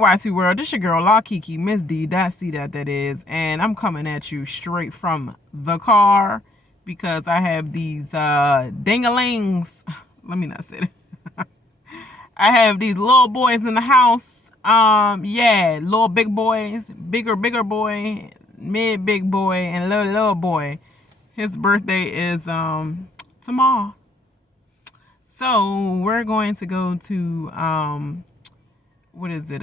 YT World, this your girl La Kiki, Miss D, that is, and I'm coming at you straight from the car because I have these ding-a-lings. Let me not say that. I have these little boys in the house. Yeah, little big boys, bigger boy, mid big boy, and little boy. His birthday is tomorrow. So we're going to go to what is it?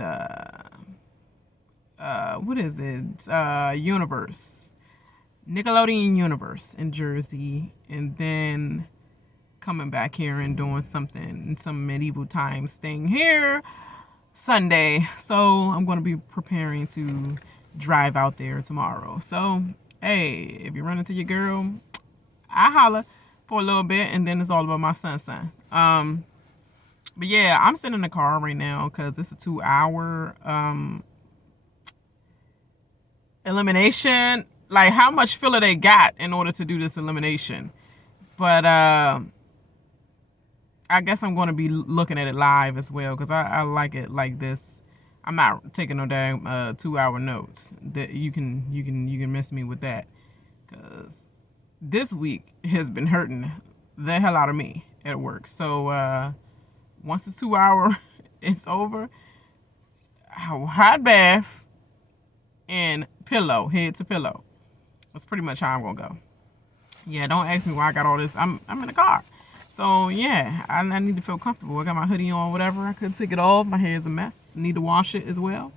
Universe, Nickelodeon Universe in Jersey, and then coming back here and doing some medieval times thing here Sunday. So I'm going to be preparing to drive out there tomorrow. So hey, if you run into your girl, I holla for a little bit, and then it's all about my son. But yeah, I'm sitting in the car right now because it's a 2-hour elimination. Like, how much filler they got in order to do this elimination? But I guess I'm going to be looking at it live as well because I like it like this. I'm not taking no damn 2-hour notes. That you can miss me with that, because this week has been hurting the hell out of me at work. So once the 2-hour is over, hot bath and pillow, head to pillow. That's pretty much how I'm gonna go. Yeah, don't ask me why I got all this. I'm in the car. So yeah, I need to feel comfortable. I got my hoodie on, whatever. I couldn't take it off. My hair is a mess. Need to wash it as well.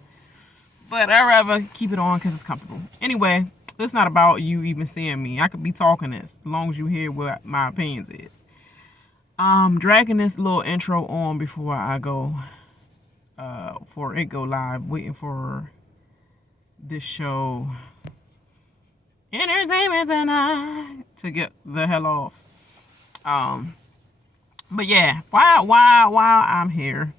But I'd rather keep it on because it's comfortable. Anyway, it's not about you even seeing me. I could be talking this as long as you hear what my opinions is. Dragging this little intro on before I go, for it go live, waiting for this show, Entertainment Tonight, to get the hell off. But yeah, while I'm here,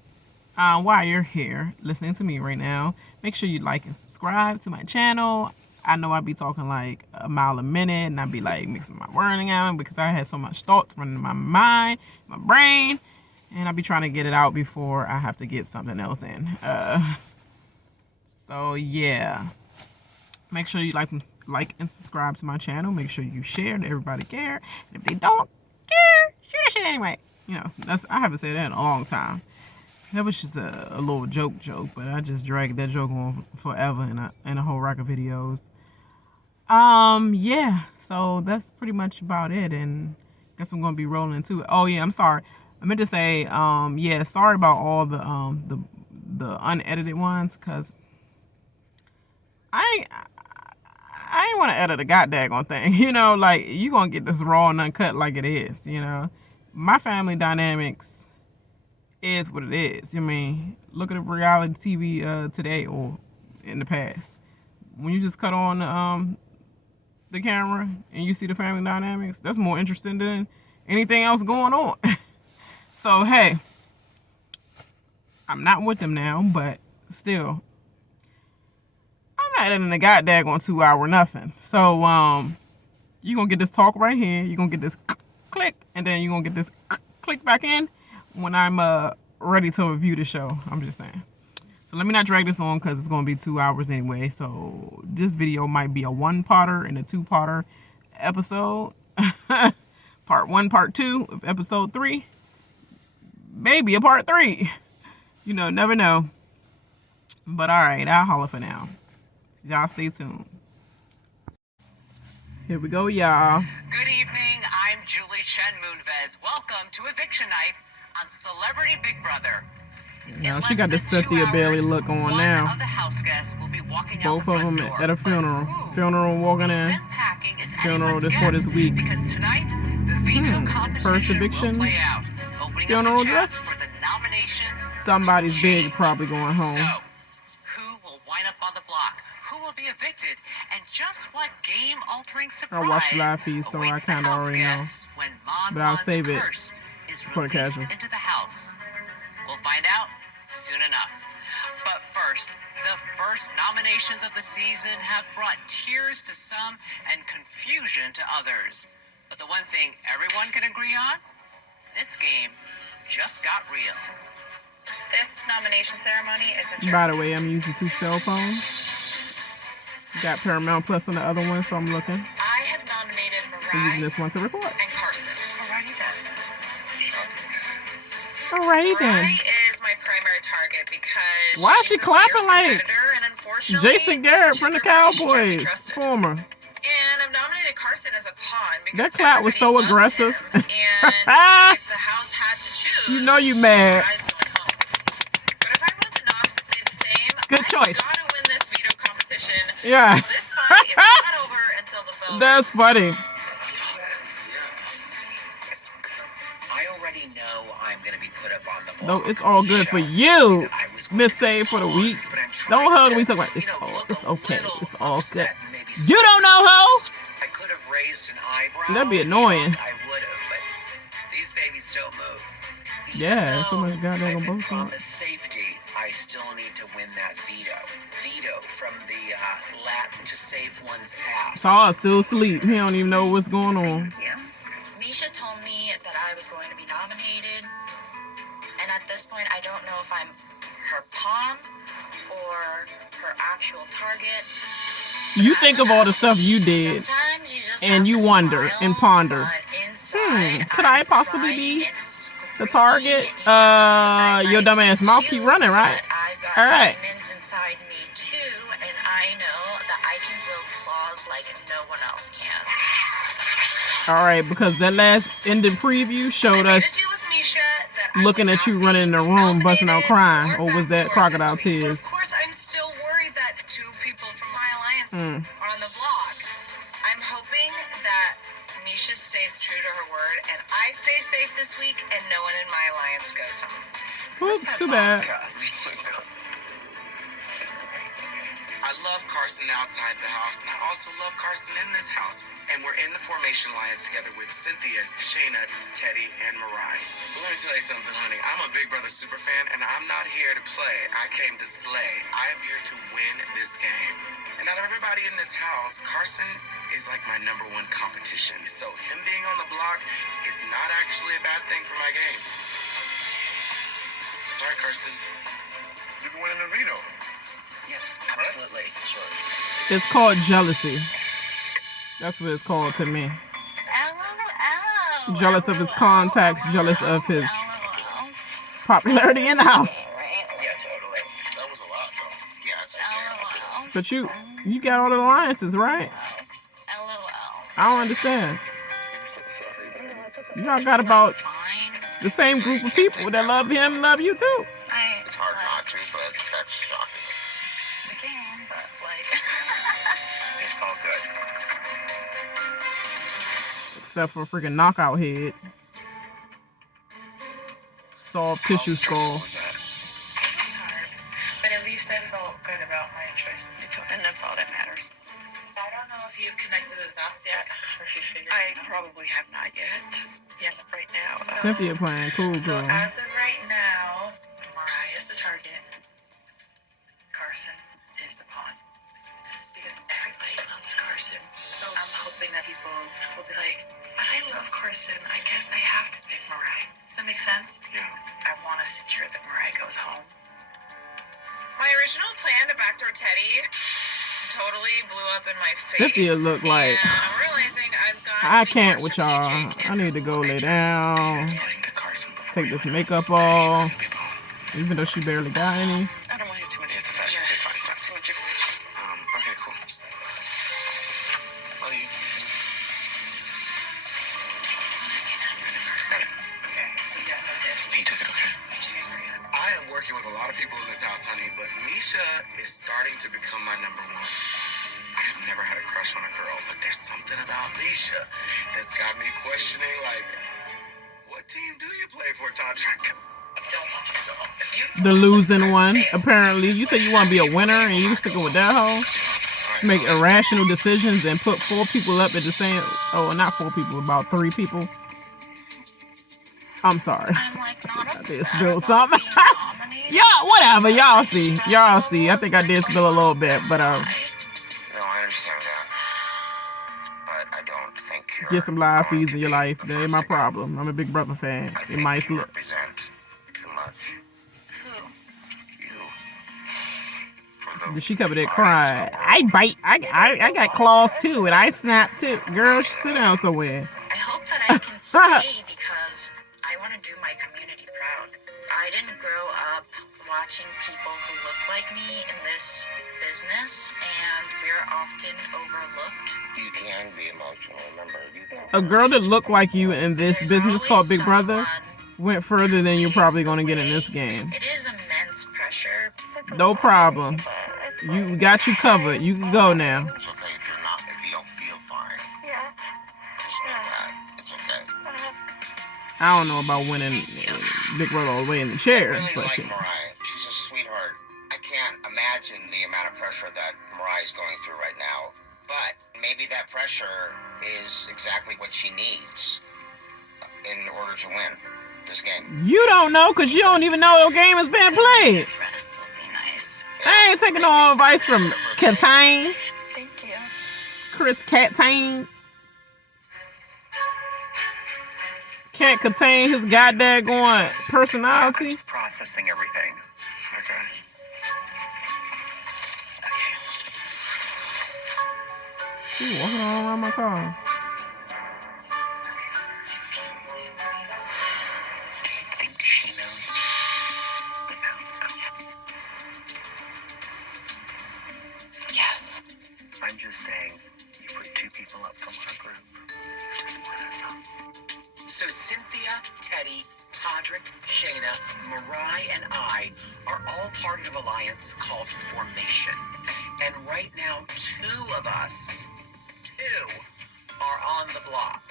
while you're here listening to me right now, make sure you like and subscribe to my channel. I know I'd be talking like a mile a minute, and I'd be like mixing my wording out because I had so much thoughts running in my mind, my brain, and I'd be trying to get it out before I have to get something else in. So yeah, make sure you like and subscribe to my channel. Make sure you share to everybody care. And if they don't care, share that shit anyway. You know, I haven't said that in a long time. That was just a little joke, but I just dragged that joke on forever in a whole rack of videos. Yeah, so that's pretty much about it, and I guess I'm gonna be rolling into it. Oh yeah, I'm sorry. I meant to say, yeah, sorry about all the unedited ones, cause I ain't want to edit a goddamn thing. You know, like, you gonna get this raw and uncut like it is. You know, my family dynamics is what it is. I mean, look at the reality TV today or in the past. When you just cut on the camera and you see the family dynamics, that's more interesting than anything else going on. So hey, I'm not with them now, but still, I'm not in the goddamn 2-hour nothing. So you gonna get this talk right here, you're gonna get this click, and then you're gonna get this click back in when I'm ready to review the show. I'm just saying. So let me not drag this on because it's going to be 2 hours anyway. So this video might be a 1-parter and a 2-parter episode. Part 1, part 2 of episode 3. Maybe a part 3. You know, never know. But alright, I'll holler for now. Y'all stay tuned. Here we go, y'all. Good evening. I'm Julie Chen Moonves. Welcome to Eviction Night on Celebrity Big Brother. Yeah, she got the Cynthia Bailey look on now. Both of them at a funeral. Funeral walking in. Funeral for this week. First eviction. Funeral dress. Somebody's big probably going home. So, who will wind up on the block? Who will be evicted? And just what game-altering surprise I watched live feed, so I kind of already know. But I'll save it for the casuals. Into the house. We'll find out soon enough. But first, the first nominations of the season have brought tears to some and confusion to others. But the one thing everyone can agree on, this game just got real. This nomination ceremony is adjourned. By the way, I'm using 2 cell phones. Got Paramount Plus on the other one, so I'm looking. I have nominated I'm using Mariah this one to record. and Carson. Alrighty then. Shocking. Alrighty then. Mariah is my primary target because Why is she she's a clapping fierce like competitor, and unfortunately, Jason Garrett she's from the proven she can't be Cowboys? trusted. Former. And I've nominated Carson as a pawn because That clap was so everybody loves aggressive. him. And if the house had to choose, You know you mad. Mariah's going home. But if I want the knobs to stay the same, Good choice. I gotta win this veto competition. Yeah. This fight is not over until the bell That's rings. funny. I already know I'm gonna be put up on the No, block. it's all good for you, Miss Save for the week. Don't hug me. Talk about it's okay. It's all good. You don't know how? I could have raised an eyebrow. That'd be annoying. I would have, but these babies don't move. Yeah, Even so much though goddamn I've on been both sides. promised safety, I still need to win that veto. Veto from the Latin to save one's ass. Saul still asleep. He don't even know what's going on. Misha told me that I was going to be nominated, and at this point, I don't know if I'm her pawn or her actual target. You think of all the stuff you did, Sometimes you just and have you to wonder smile, and ponder. but inside, Could I I'm possibly crying be and the screaming target? and Your I dumb ass mouth feel keep running, right? that I've got All right. demons inside me too, and I know that I can grow claws like no one else can. All right, because that last ending preview showed I made us a deal with Misha that I looking would at you not running in be the room, busting out nominated crying, or was that backdoor crocodile this week. But tears? of course, I'm still worried that 2 people from my alliance are on the block. I'm hoping that Misha stays true to her word, and I stay safe this week, and no one in my alliance goes home. Oops, too bad. I love Carson outside the house, and I also love Carson in this house. And we're in the Formation Alliance together with Cynthia, Shayna, Teddy, and Mariah. But let me tell you something, honey. I'm a Big Brother super fan, and I'm not here to play. I came to slay. I am here to win this game. And out of everybody in this house, Carson is like my #1 competition. So him being on the block is not actually a bad thing for my game. Sorry, Carson. You can win in the veto. Yes, absolutely. Sure. It's called jealousy. That's what it's called to me. Jealous of his contacts, jealous of his popularity in the house. Yeah, totally. That was a lot, though. Yeah, it's But you got all the alliances, right? I don't understand. I'm so sorry. Y'all got about the same group of people that love him and love you too. It's hard not to, but that's shocking. It's all good. Except for freaking knockout head. Soft tissue skull. What was that? It was hard, but at least I felt good about my choices. And that's all that matters. I don't know if you've connected the dots yet, or if you figured I it out. probably have not yet. Yeah, right now. Cynthia playing cool So girl. as of right now, Mariah's the target. Carson is the pawn. Because everybody loves Carson. So I'm hoping that people will be like, I love Carson. I guess I have to pick Mariah. Does that make sense? Yeah. I want to secure that Mariah goes home. My original plan to backdoor Teddy totally blew up in my face. Cynthia look like, and I'm realizing I've got I to be can't more with y'all. strategic I in need to go who I lay trust. down. Getting to Carson before Take you this win. makeup off. Even though she barely got any. I don't want to have too much. It's fashion. It's fine. Too much information. Okay, cool. Well, you. Okay, so yes, I did. He took it, okay? I do agree. I am working with a lot of people in this house, honey, but Misha is starting to become my #1. I have never had a crush on a girl, but there's something about Misha that's got me questioning, like, what team do you play for, Todrick? Don't want you to go home. If you The losing one, apparently. You said you want to be a winner and you sticking with that hoe? Make irrational decisions and put 4 people up at the same... Oh, not 4 people, about 3 people. I'm sorry. I'm like not I did upset spill about something. being nominated. Y'all, whatever. Y'all see. Y'all see. I think I did spill a little bit, but No, I understand that. But I don't think you're get some live going feeds to in your be life. the That ain't first my to go. problem. I'm a Big Brother fan. I It think might you look... represent too much. Who? She covered that crying. I bite. I got claws too, and I snap too. Girl, sit down somewhere. I hope that I can stay because I want to do my community proud. I didn't grow up watching people who look like me in this business, and we're often overlooked. You can be emotional. Remember, you can. A girl that looked like you in this There's business always called Big Brother someone went further than you're who probably paves going to the get in this way. game. It is immense pressure. No problem. You got you covered. You can go now. It's okay if you're not, if you don't feel fine. Yeah. Just know that. It's okay. I don't know about winning Big Brother all the way in the chair, I really but like shit. Mariah. She's a sweetheart. I can't imagine the amount of pressure that Mariah's going through right now. But maybe that pressure is exactly what she needs in order to win this game. You don't know because you don't even know the game is being played. Rest will be nice. I ain't taking no advice from Catane, Thank you. Chris Catane. Can't contain his goddamn going personality. Just processing everything. Okay. She's walking all around my car. Do you think she knows? Yes. I'm just saying, you put 2 people up from our group. Just one of them. So Cynthia, Teddy, Todrick, Shayna, Mariah, and I are all part of an alliance called Formation. And right now, 2 of us, 2, are on the block.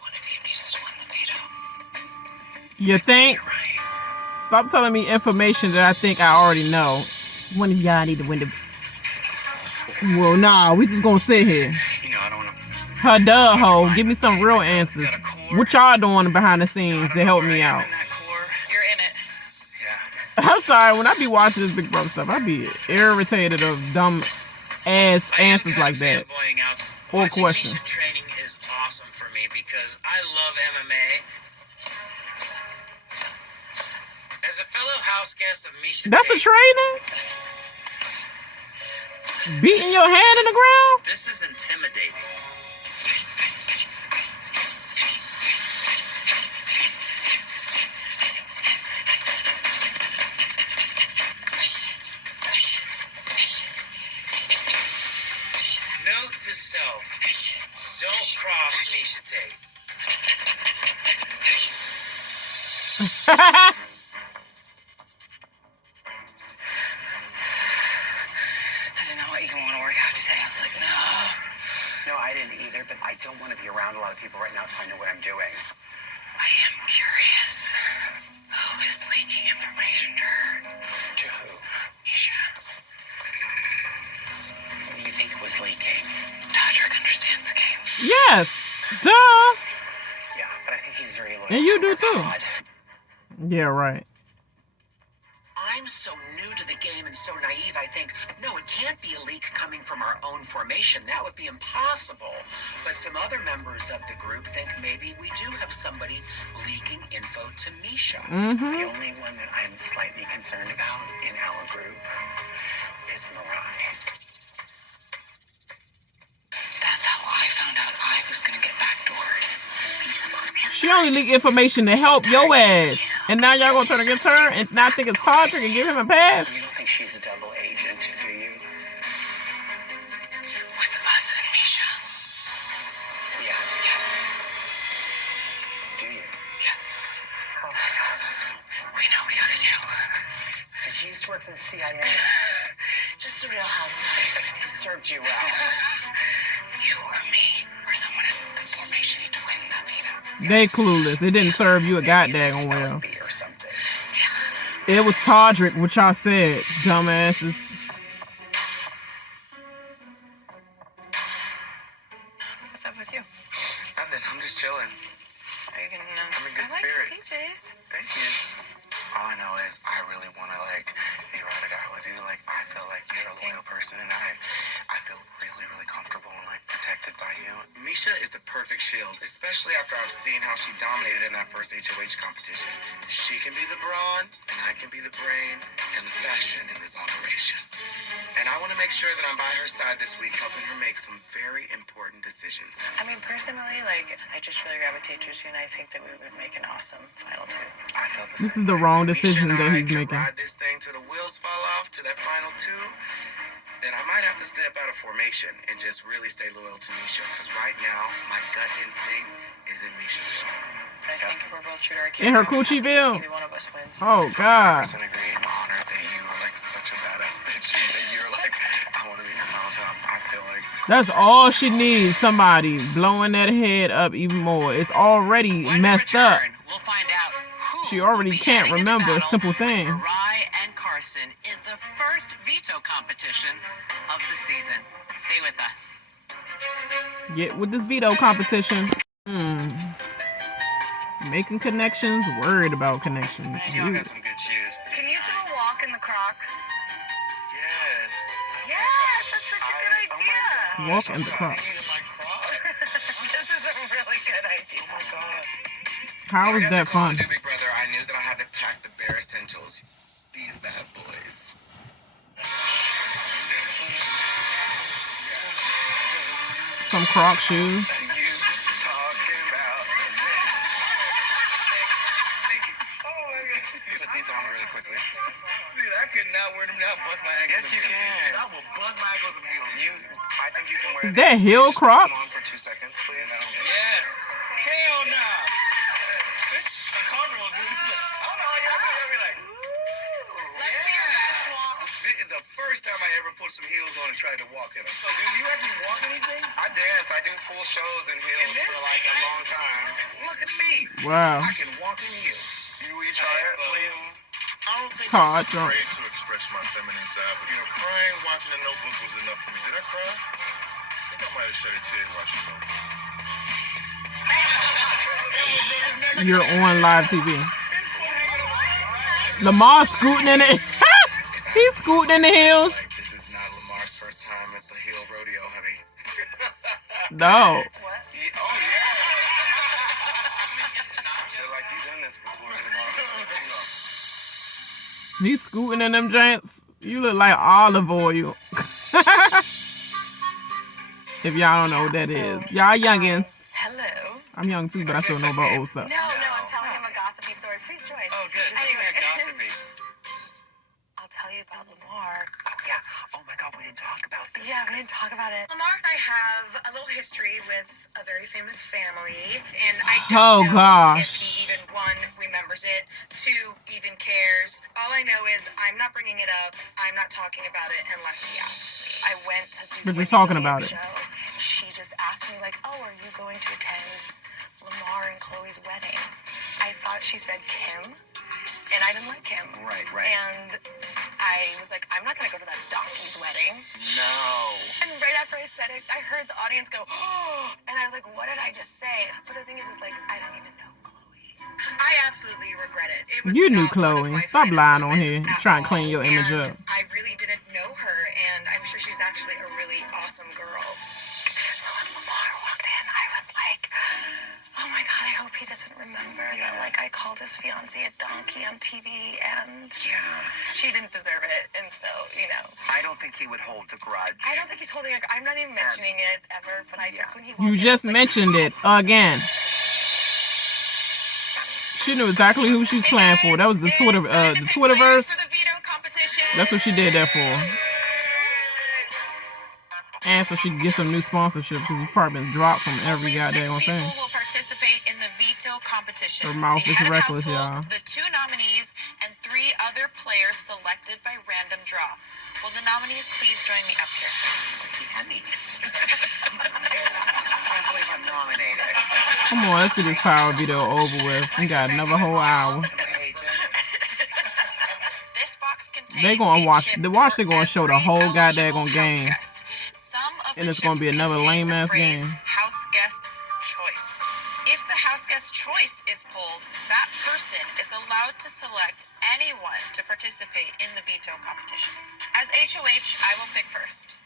One of you needs to win the veto. You think? Stop telling me information that I think I already know. One of y'all need to win the. Well, nah, we just gonna sit here. You know, I don't want to. Her duh hoe, give me some real answers. What y'all doing behind the scenes to help me out? You're in it. Yeah. I'm sorry, when I be watching this Big Brother stuff, I be irritated of dumb ass answers like that. Or Watching questions. Misha training is awesome for me because I love MMA. As a fellow house guest of Misha That's a Tate, training? Beating your hand in the ground? this is intimidating. Note to self, don't cross Misha Tate. I didn't know what you want to work out today. I was like, no. No, I didn't either, but I don't want to be around a lot of people right now, so I know what I'm doing. I am curious. Who is leaking information to her? To who? Misha. What do you think was leaking? Todrick understands the game. Yes. Duh. Yeah, but I think he's very loyal. And you to do our too. pod. Yeah, right. I'm so new to the game and so naive, I think, no, it can't be a leak coming from our own formation. That would be impossible. But some other members of the group think maybe we do have somebody leaking info to Misha. The only one that I'm slightly concerned about in our group is Mariah. That's how I found out I was going to get backdoored. She only leaked information to help your ass. And now y'all gonna turn against her and not think it's Todrick and give him a pass? You don't think she's a double agent, do you? With us and Misha. Yeah. Yes. Do you? Yes. Oh my god. We know we gotta do. Did you used to work for the CIA? Just a real housewife. It served you well. You or me or someone in the formation need to win that veto. They clueless. It didn't serve you a goddamn well. Bee or something. It was Todrick, what y'all said, dumbasses. What's up with you? Nothing, I'm just chilling. Are you gonna I'm in good I like your spirits. PJs. Thank you. All I know is I really want to like be ride or die with you. Like I feel like you're a loyal person, and I feel really, really comfortable and like protected by you. Misha is the perfect shield, especially after I've seen how she dominated in that first HOH competition. She can be the brawn, and I can be the brain and the fashion in this operation. And I want to make sure that I'm by her side this week, helping her make some very important decisions. I mean, personally, like, I just really gravitate towards you, and I think that we would make an awesome final two. I felt the This same is the way. wrong If Misha decision and that I he's can making. ride this thing till the wheels fall off to that final two, then I might have to step out of formation and just really stay loyal to Misha. Because right now, my gut instinct is in Misha. But I think if we're both true to our In her character, Coochieville. maybe one of us wins. Oh God. 100% agree and honor that you are like such a badass bitch. That you're like, I want to be your final job. I feel like That's all she needs. Somebody blowing that head up even more. It's already When we messed up. return, we'll find out who She already will be can't heading into remember battle simple with things. Mariah and Carson in the first veto competition of the season. Stay with us. Get with this veto competition. Making connections, worried about connections. Man, y'all got some good shoes. Can you do a walk in the Crocs? Yes. Yes, that's such a good idea. Walk in the Crocs. This is a really good idea. Oh my God. How is that fun? Big brother, I knew that I had to pack the bare essentials. These bad boys. Some Croc shoes. You talking about Oh my God. Put these on really quickly. Dude, I could not wear them now. Bust my ankles. Yes, you can. I will bust my ankles if you. I think you can wear Is these. that heel Just put them Crocs? on for 2 seconds, please. Yes. Hell no. This is uncomfortable, dude. I don't know how y'all be like. Let's see your best walk. This is the first time I ever put some heels on and tried to walk in them. So, dude, you actually walk in these things? I dance. I do full shows in heels for like a long time. Look at me. Wow. I can walk in heels. Will you try it, please? I don't think Todd, I'm afraid to express my feminine side, but crying watching The Notebook was enough for me. Did I cry? I think I might have shed a tear watching The Notebook. You're on live TV. Lamar scooting in it. He's scooting in the hills. Like, this is not Lamar's first time at the heel rodeo, honey. No. What? Oh, yeah. I feel like you've done this before, Lamar. He's scooting in them joints. You look like olive oil. If y'all don't know what that is. Y'all youngins. Hello. I'm young too, but I still know about old stuff. No, I'm telling him a gossipy story. Please join. Oh, good. Anyway. Gossipy. I'll tell you about Lamar. Oh, yeah. Oh, my God. We didn't talk about this. Yeah, we didn't talk about it. Lamar and I have a little history with a very famous family, and I Oh, don't know gosh. if he even, one, remembers it, two, even cares. All I know is I'm not bringing it up. I'm not talking about it unless he asks me. I went to do But you're the talking game about it. show. She just asked me, like, oh, are you going to attend Lamar and Chloe's wedding? I thought she said Kim, and I didn't like Kim. Right. And I was like, I'm not going to go to that donkey's wedding. No. And right after I said it, I heard the audience go, oh, and I was like, what did I just say? But the thing is like, I didn't even know Chloe. I absolutely regret it. It was You knew not one of Chloe. my Stop finest lying on moments here. at Trying to all, clean your image and up. I really didn't know her, and I'm sure she's actually a really awesome girl. So when Lamar walked in, I was like, oh my God, I hope he doesn't remember that, like, I called his fiance a donkey on TV, and Yeah. she didn't deserve it, and so, I don't think he would hold the grudge. I don't think he's holding I'm not even mentioning it ever, but I just, when he walked You in, just I was like, mentioned it again. She knew exactly who she's playing for. That was the Twitterverse. That's what she did that for. And so she can get some new sponsorship because he's probably been dropped from every goddamn Only 6 thing. people will participate in the veto competition. Her mouth The is head of reckless, household, y'all. the 2 nominees, and 3 other players selected by random draw. Will the nominees please join me up here? Emmys. I can't believe I'm nominated. Come on, let's get this power video over with. We got another whole hour. This box contains They gonna a watch. chip The watch. for They gonna show the every whole eligible goddamn house game, guest. Some of and the it's gonna be chips another contain lame the ass phrase game. House guest's choice. If the house guest choice is pulled, that person is allowed to select anyone to participate in the veto competition. As HOH, I will pick first.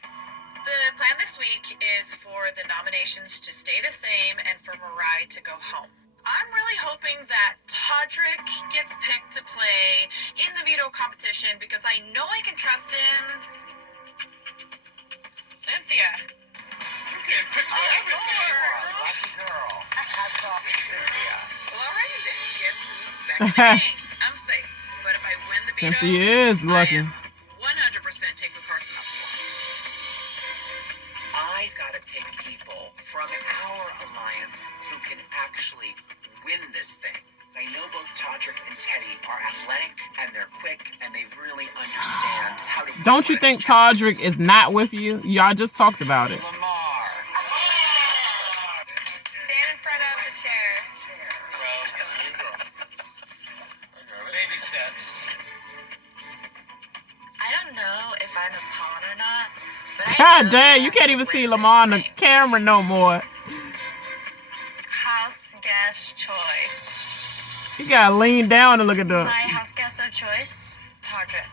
The plan this week is for the nominations to stay the same and for Mariah to go home. I'm really hoping that Todrick gets picked to play in the veto competition because I know I can trust him. Cynthia. You getting picked for everything. Lucky girl. Hats off to Cynthia. Well, alrighty then. Guess who's back in the game? I'm safe. But if I win the veto, Cynthia is lucky. I am 100% taking Carson off the block. I've got to pick people from our alliance who can actually win this thing. I know both Todrick and Teddy are athletic and they're quick and they really understand how to. Don't you think Todrick is not with you? Y'all just talked about it. Lamar. Stand in front of the chair. There you go. I got it. Baby steps. I don't know if I'm a pawn or not, but I God know damn, that you I can't can even see win Lamar on this the thing. camera no more. House guest choice. You gotta lean down and look at the. My house guest of choice, Todrick.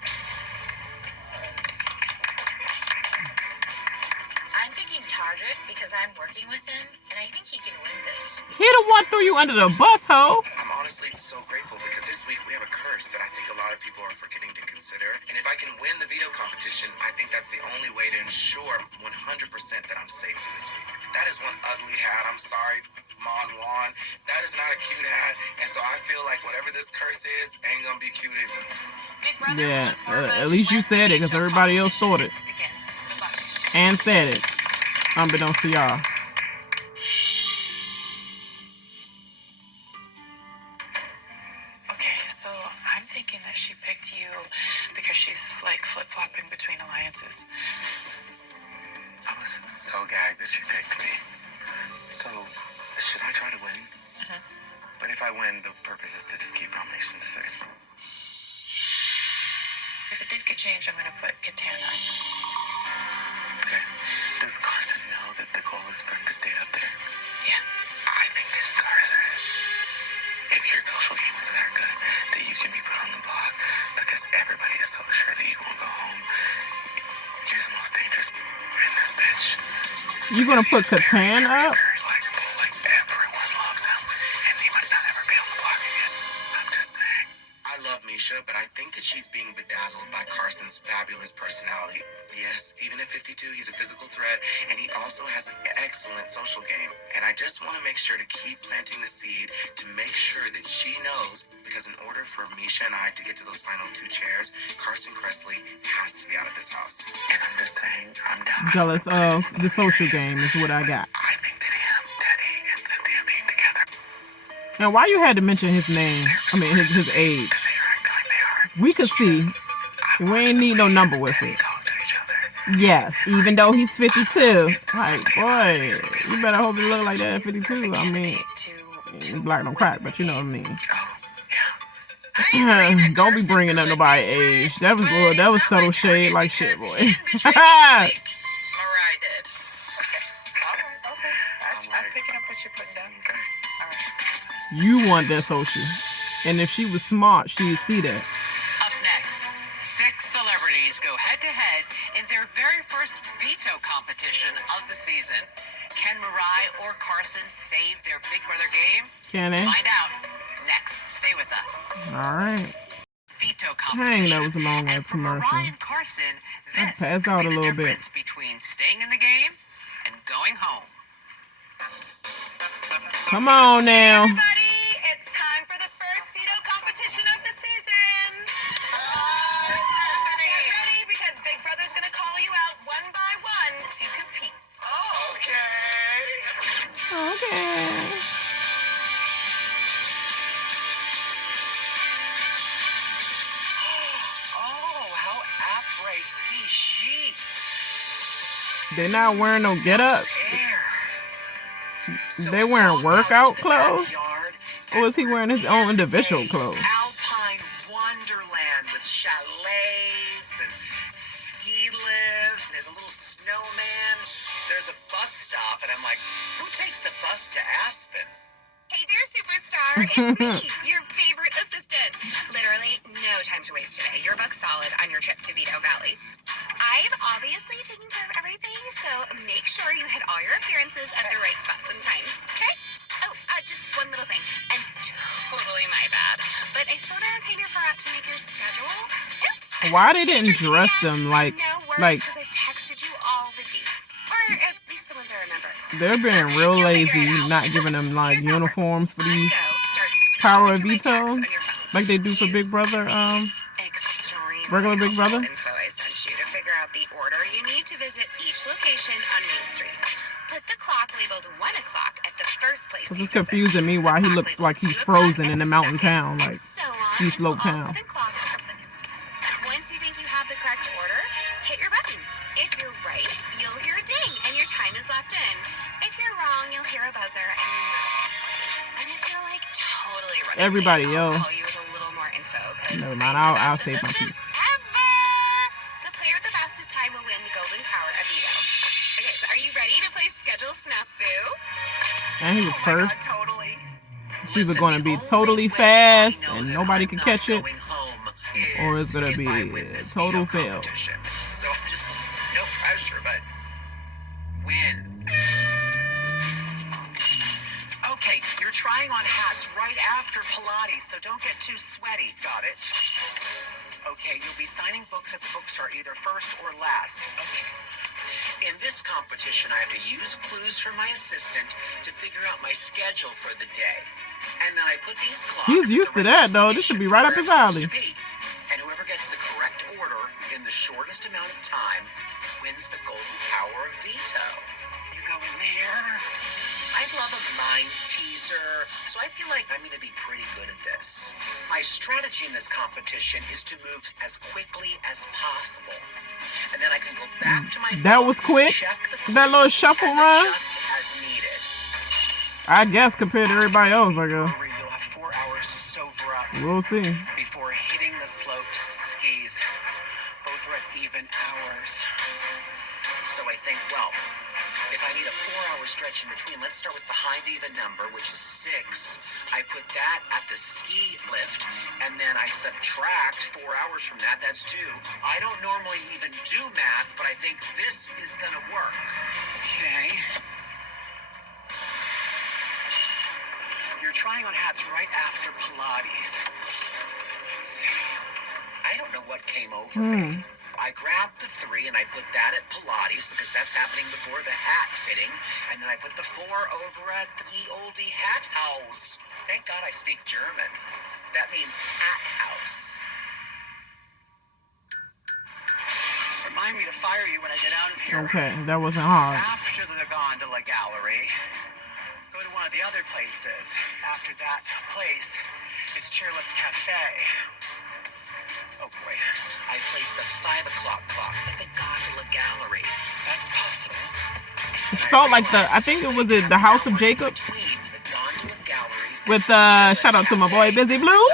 I'm picking Todrick because I'm working with him, and I think he can win this. He the one threw you under the bus, ho. I'm honestly so grateful because this week we have a curse that I think a lot of people are forgetting to consider. And if I can win the veto competition, I think that's the only way to ensure 100% that I'm safe for this week. That is one ugly hat. I'm sorry, Mon Juan. That is not a cute hat. And so I feel like whatever this curse is ain't gonna be cute either. Big brother, Yeah, will inform at us least you when the said it, 'cause veto everybody else thought competition it. is to begin. Good luck. And said it. Unbeknownst to y'all. Okay, so I'm thinking that she picked you because she's like flip-flopping between alliances. I was so gagged that she picked me. So, should I try to win? But if I win, the purpose is to just keep nominations the same. If it did get changed, I'm gonna put Katana. Okay. Does Carson know that the goal is for him to stay up there? Yeah. I think that Carson, if your social game is that good, that you can be put on the block because everybody is so sure that you won't go home. You're the most dangerous in this bitch. You gonna put Catan up? Very likable, like everyone loves him, and he might not ever be on the block again. I'm just saying. I love Misha, but I think that she's being bedazzled by Carson's fabulous personality. Yes, even at 52, he's a physical threat, and he also has an excellent social game. And I just want to make sure to keep planting the seed to make sure that she knows, because in order for Misha and I to get to those final 2 chairs, Carson Kressley has to be out of this house. And I'm just saying, I'm down. Jealous of the social game is what I got. I think that him, Teddy, and Cynthia being together, Now, why you had to mention his name? I mean, his age. they are acting like they are. We could see. We ain't need no number with it. Talk to each other. Yes, even though he's 52. Like, boy, you better hope it look like that at 52. I mean, black don't crack, but you know what I mean. Don't be bringing up nobody's age. That was subtle shade like shit, boy. Mariah did. Okay. All right, okay. I'm picking up what you're putting down. Okay. All right. You want that social. And if she was smart, she'd see that. Up next, 6 celebrities go head-to-head in their very first veto competition of the season. Can Mariah or Carson save their Big Brother game? Can they? Find out next. Stay with us. Alright. Veto competition. Dang, that was a long And ass for commercial. Mariah and Carson, I this passed could out be a the little bit. difference between staying in the game and going home. Come on now. Everybody, it's time for the first veto competition of the season. Get ready because Big Brother's gonna call you out one by one to compete. Okay. Oh, how après ski chic. They not wearing no get up. Air. They wearing workout clothes? Or is he wearing his own individual clothes? Alpine wonderland with chalets and ski lifts. There's a little snowman. There's a bus stop, and I'm like, who takes the bus to Aspen? Star. It's me, your favorite assistant. Literally, no time to waste today. You're booked solid on your trip to Vito Valley. I'm obviously taking care of everything, so make sure you hit all your appearances at the right spots and times, okay? Oh, just one little thing, and totally my bad, but I sort of kind of forgot to make your schedule. Oops. Why they didn't dress them like No worries, because I've texted you all the dates, or at least the ones I remember. they're being real lazy, not giving them like uniforms for these Power of Veto, like they do for Big Brother, regular Big Brother. Info I sent you to figure out the order you need to visit each location on Main Street. Put the clock labeled 1 o'clock at the first place. This is confusing me why he looks like he's frozen in a mountain town, like East Slope Town. Once you think you have the correct order, hit your button. If you're right, you'll hear a ding and your time is locked in. If you're wrong, you'll hear a buzzer and you must complain. And if you're like totally running Everybody late, I'll else. call you with a little more info. Never mind, I'll save my piece. The player with the fastest time will win the golden power of Vito. Okay, so are you ready to play Schedule Snafu? And he was first. God, totally. It's either going to be totally fast and nobody can catch it, or it's going to be a total fail. So just no pressure, but win. Okay, you're trying on hats right after Pilates, so don't get too sweaty. Got it. Okay, you'll be signing books at the bookstore either first or last. Okay. In this competition, I have to use clues from my assistant to figure out my schedule for the day. And then I put these clocks. He's used to that though. This should be right up his alley. And whoever gets the correct order in the shortest amount of time wins the golden power of Veto. You go in there. I love a mind teaser, so I feel like I'm going to be pretty good at this. My strategy in this competition is to move as quickly as possible. And then I can go back to my That was quick. That little shuffle run. Just as needed. I guess compared to everybody else, I guess. You'll have 4 hours to sober up. We'll see. Before hitting the sloped skis. Both are at even hours. So I think, well, if I need a 4-hour stretch in between, let's start with the high even number, which is 6. I put that at the ski lift, and then I subtract 4 hours from that. That's 2. I don't normally even do math, but I think this is going to work. Okay. You're trying on hats right after Pilates. Let's see. I don't know what came over me. I grabbed the 3 and I put that at Pilates because that's happening before the hat fitting. And then I put the 4 over at the ye olde hat house. Thank God I speak German. That means hat house. Remind me to fire you when I get out of here. Okay, that wasn't hard. After the gondola gallery, go to one of the other places. After that place is Chairlift Cafe. Oh boy. I placed the 5 o'clock clock at the gondola gallery. That's possible. It felt like I think it was the House of Jacob. With shout out to my boy Busy Blue.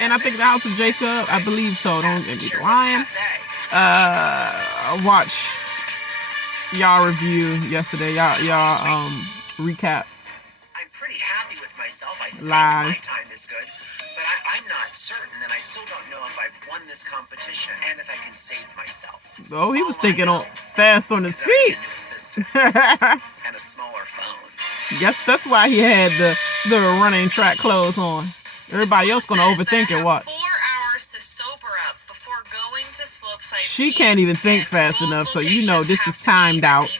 And I think the House of Jacob, I believe so. Don't get me lying. Watch y'all review yesterday. Y'all recap. I'm pretty happy with myself. I think Live. my time is good. But I'm not certain, and I still don't know if I've won this competition and if I can save myself. Oh, he was thinking fast on his feet. And a smaller phone. Guess that's why he had the running track clothes on. Everybody else gonna overthink it. What? 4 hours to sober up before going to slopeside. She can't even think fast enough, so you know this is timed out.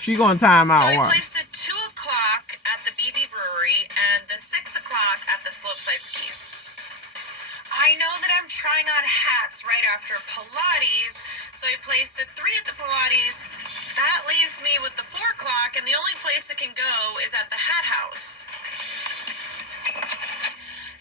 She gonna time out. So I What? placed the 2 o'clock at the BB Brewery and the 6 o'clock at the slopeside skis. I know that I'm trying on hats right after Pilates, so I placed the 3 at the Pilates. That leaves me with the 4 o'clock, and the only place it can go is at the hat house.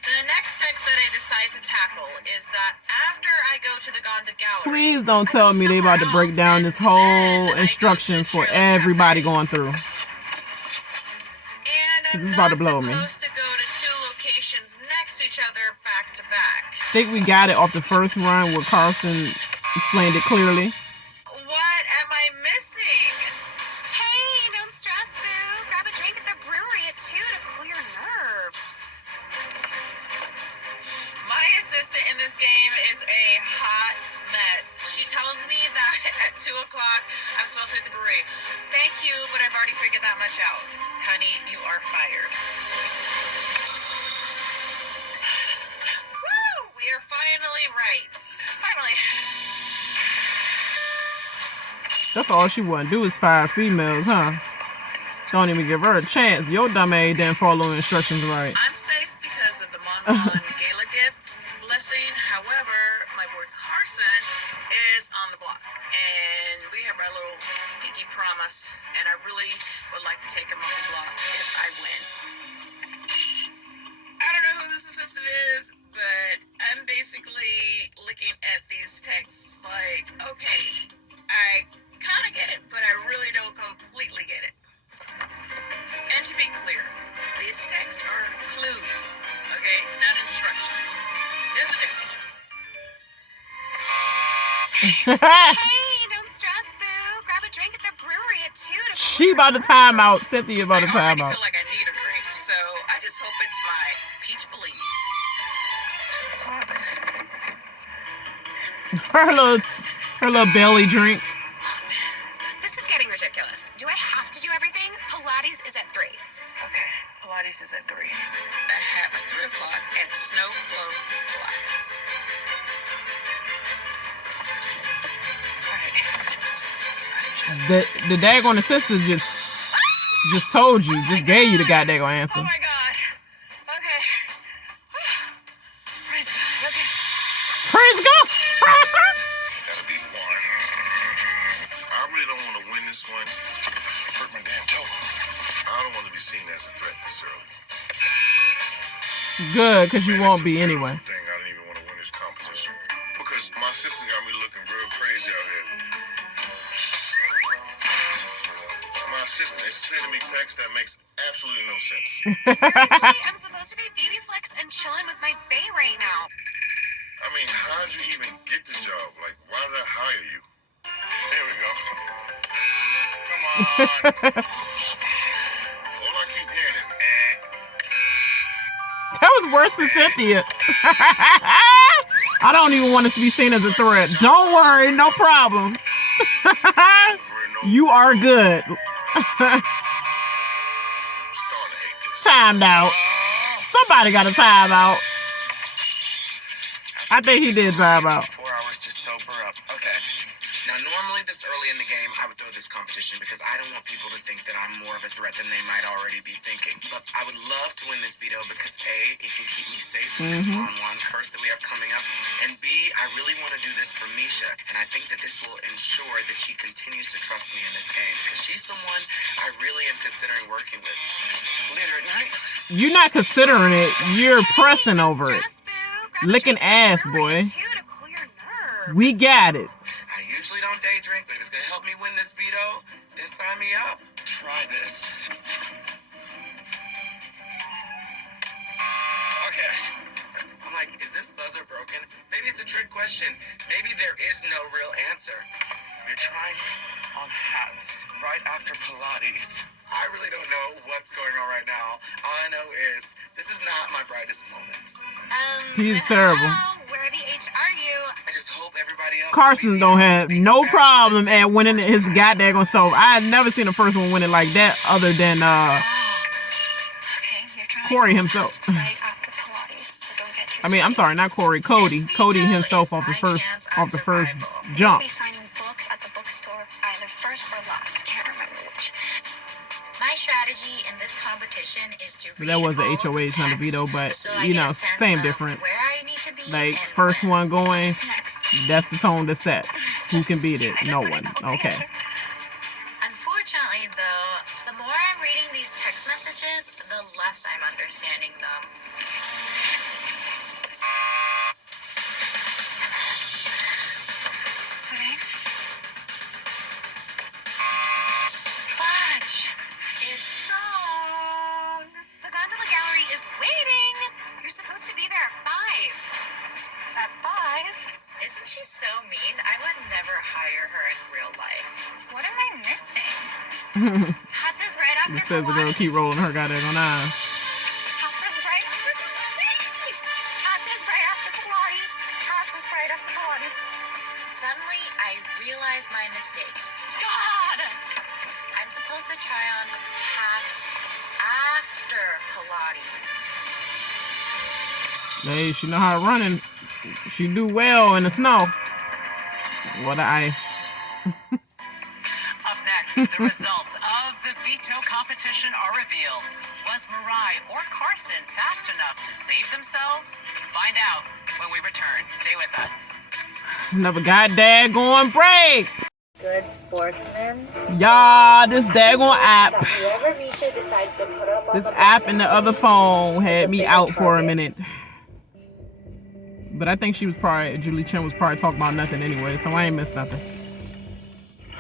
The next text that I decide to tackle is that after I go to the gondola gallery. Please don't tell me they about to break down this whole instruction for everybody going through. And This is about to blow me. supposed to go to 2 locations next to each other back to back. I think we got it off the first run where Carson explained it clearly. What am I missing? Hey, don't stress, boo. Grab a drink at the brewery at 2 to cool your nerves. assistant in this game is a hot mess. She tells me that at 2 o'clock I'm supposed to hit the beret. Thank you, but I've already figured that much out. Honey, you are fired. Woo! We are finally right. Finally. That's all she want to do is fire females, huh? Don't even give her a chance. Your dumb ass didn't follow instructions right. I'm safe because of the Mon Gala gift blessing. However, my boy Carson is on the block. And we have our little pinky promise. And I really would like to take him off the block if I win. I don't know who this assistant is, but I'm basically looking at these texts like, okay, I kind of get it, but I really don't completely get it. And to be clear, these texts are clues, okay, not instructions. There's a difference. Hey, don't stress, boo. Grab a drink at the brewery at 2 to... She about to time out. Cynthia about to time I out. feel like I need a drink, so I just hope it's my peach believe. Her little belly drink. This is getting ridiculous. Do I have to do everything? Pilates is at 3. Okay, Pilates is at 3. I have a 3 o'clock at Snow Flow Pilates. The daggone assistant just told you, just gave you the goddamn answer. Oh my god. Okay. Praise God. Okay. Praise God. That'll be one. I really don't want to win this one. Hurt my damn toe. I don't want to be seen as a threat this early. Good, because you won't be anyway. I don't even want to win this competition because my sister got me looking real crazy out here. My assistant is sending me text that makes absolutely no sense. Seriously, I'm supposed to be baby flex and chilling with my bae right now. I mean, how'd you even get this job? Like, why did I hire you? There we go. Come on. All I keep hearing is, That was worse than Cynthia. I don't even want to be seen as a threat. Don't worry, no problem. You are good. Timed out. Somebody got a time out. I think he did time out. 4 hours to sober up. Okay. Now, normally this early in the game, I would throw this competition because I don't want people to think that I'm more of a threat than they might already be thinking. But I would love to win this veto because A, it can keep me safe from this one curse that we have coming up. And B, I really want to do this for Misha. And I think that this will ensure that she continues to trust me in this game. Because she's someone I really am considering working with. Later at night. You're not considering it. You're pressing over it. Licking ass, boy. We got it. I usually don't day drink, but if it's gonna help me win this veto, then sign me up. Try this. Okay. I'm like, is this buzzer broken? Maybe it's a trick question. Maybe there is no real answer. You're trying on hats right after Pilates. I really don't know what's going on right now. All I know is this is not my brightest moment. He's terrible. Hello, where the H are you? I just hope everybody else. Carson don't have no problem at winning his goddamn self. I had never seen a person win it like that other than Corey himself. Right after Pilates, so don't get too I mean, I'm sorry, not Corey. Cody. Cody himself off the first jump. I'll be signing books at the bookstore, either first or last. Can't remember which. My strategy in this competition is to read That was the all of the HOH, not a text, veto, but so I you get know, a sense same of difference. where I need to be Like and first when. one going, Next. that's the tone to set. Who can beat it? No one. Okay. Unfortunately, though, the more I'm reading these text messages, the less I'm understanding them. Okay. Fudge! It's strong! The gondola gallery is waiting! You're supposed to be there at 5. At 5? Isn't she so mean? I would never hire her in real life. What am I missing? Hats is right after It says the girl keep rolling her goddamn eyes. Hats is right after Pilates! Hats is right after Pilates! realize my mistake. God! I'm supposed to try on hats after Pilates. Hey, she know how to run and she do well in the snow. What the ice. Up next, the results of the veto competition are revealed. Was Mariah or Carson fast enough to save themselves? Find out when we return. Stay with us. Another goddamn going break. Good sportsman. Y'all, this daggone app. Whoever Misha decides to put up on This the app and the other phone had me out for a target. minute. But I think Julie Chen was probably talking about nothing anyway, so I ain't missed nothing.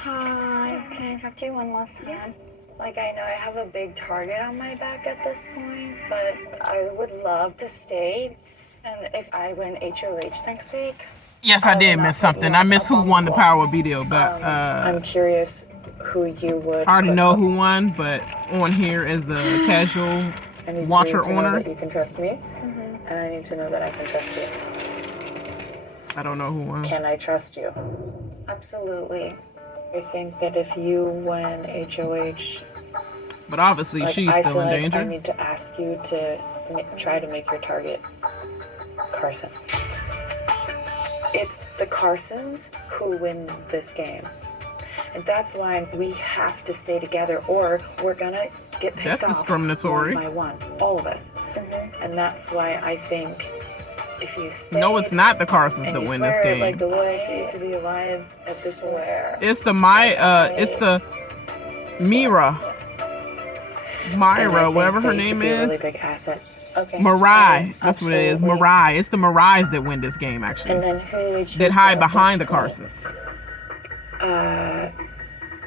Hi, can I talk to you one last time? Like, I know I have a big target on my back at this point, but I would love to stay. And if I win HOH next week... Yes, I did miss something. I missed who won the Power Video, but I'm curious who you would... I already know who won, but on here is the casual watcher owner. You can trust me, and I need to know that I can trust you. I don't know who won. Can I trust you? Absolutely. I think that if you win HOH... But obviously, like, she's I still feel in like danger. I need to ask you to try to make your target Carson. It's the Carsons who win this game. And that's why we have to stay together, or we're gonna get picked That's off discriminatory. one by one, all of us. And that's why I think if you stay... No, it's not the Carsons and that you win this swear, game. like, the loyalty to the alliance at this point. It's the Myra, whatever her name is. Really big asset. Okay. Mariah, that's what it is. Mariah. It's the Mariahs that win this game, actually. And then who would you That hide put behind the next to it? Carsons.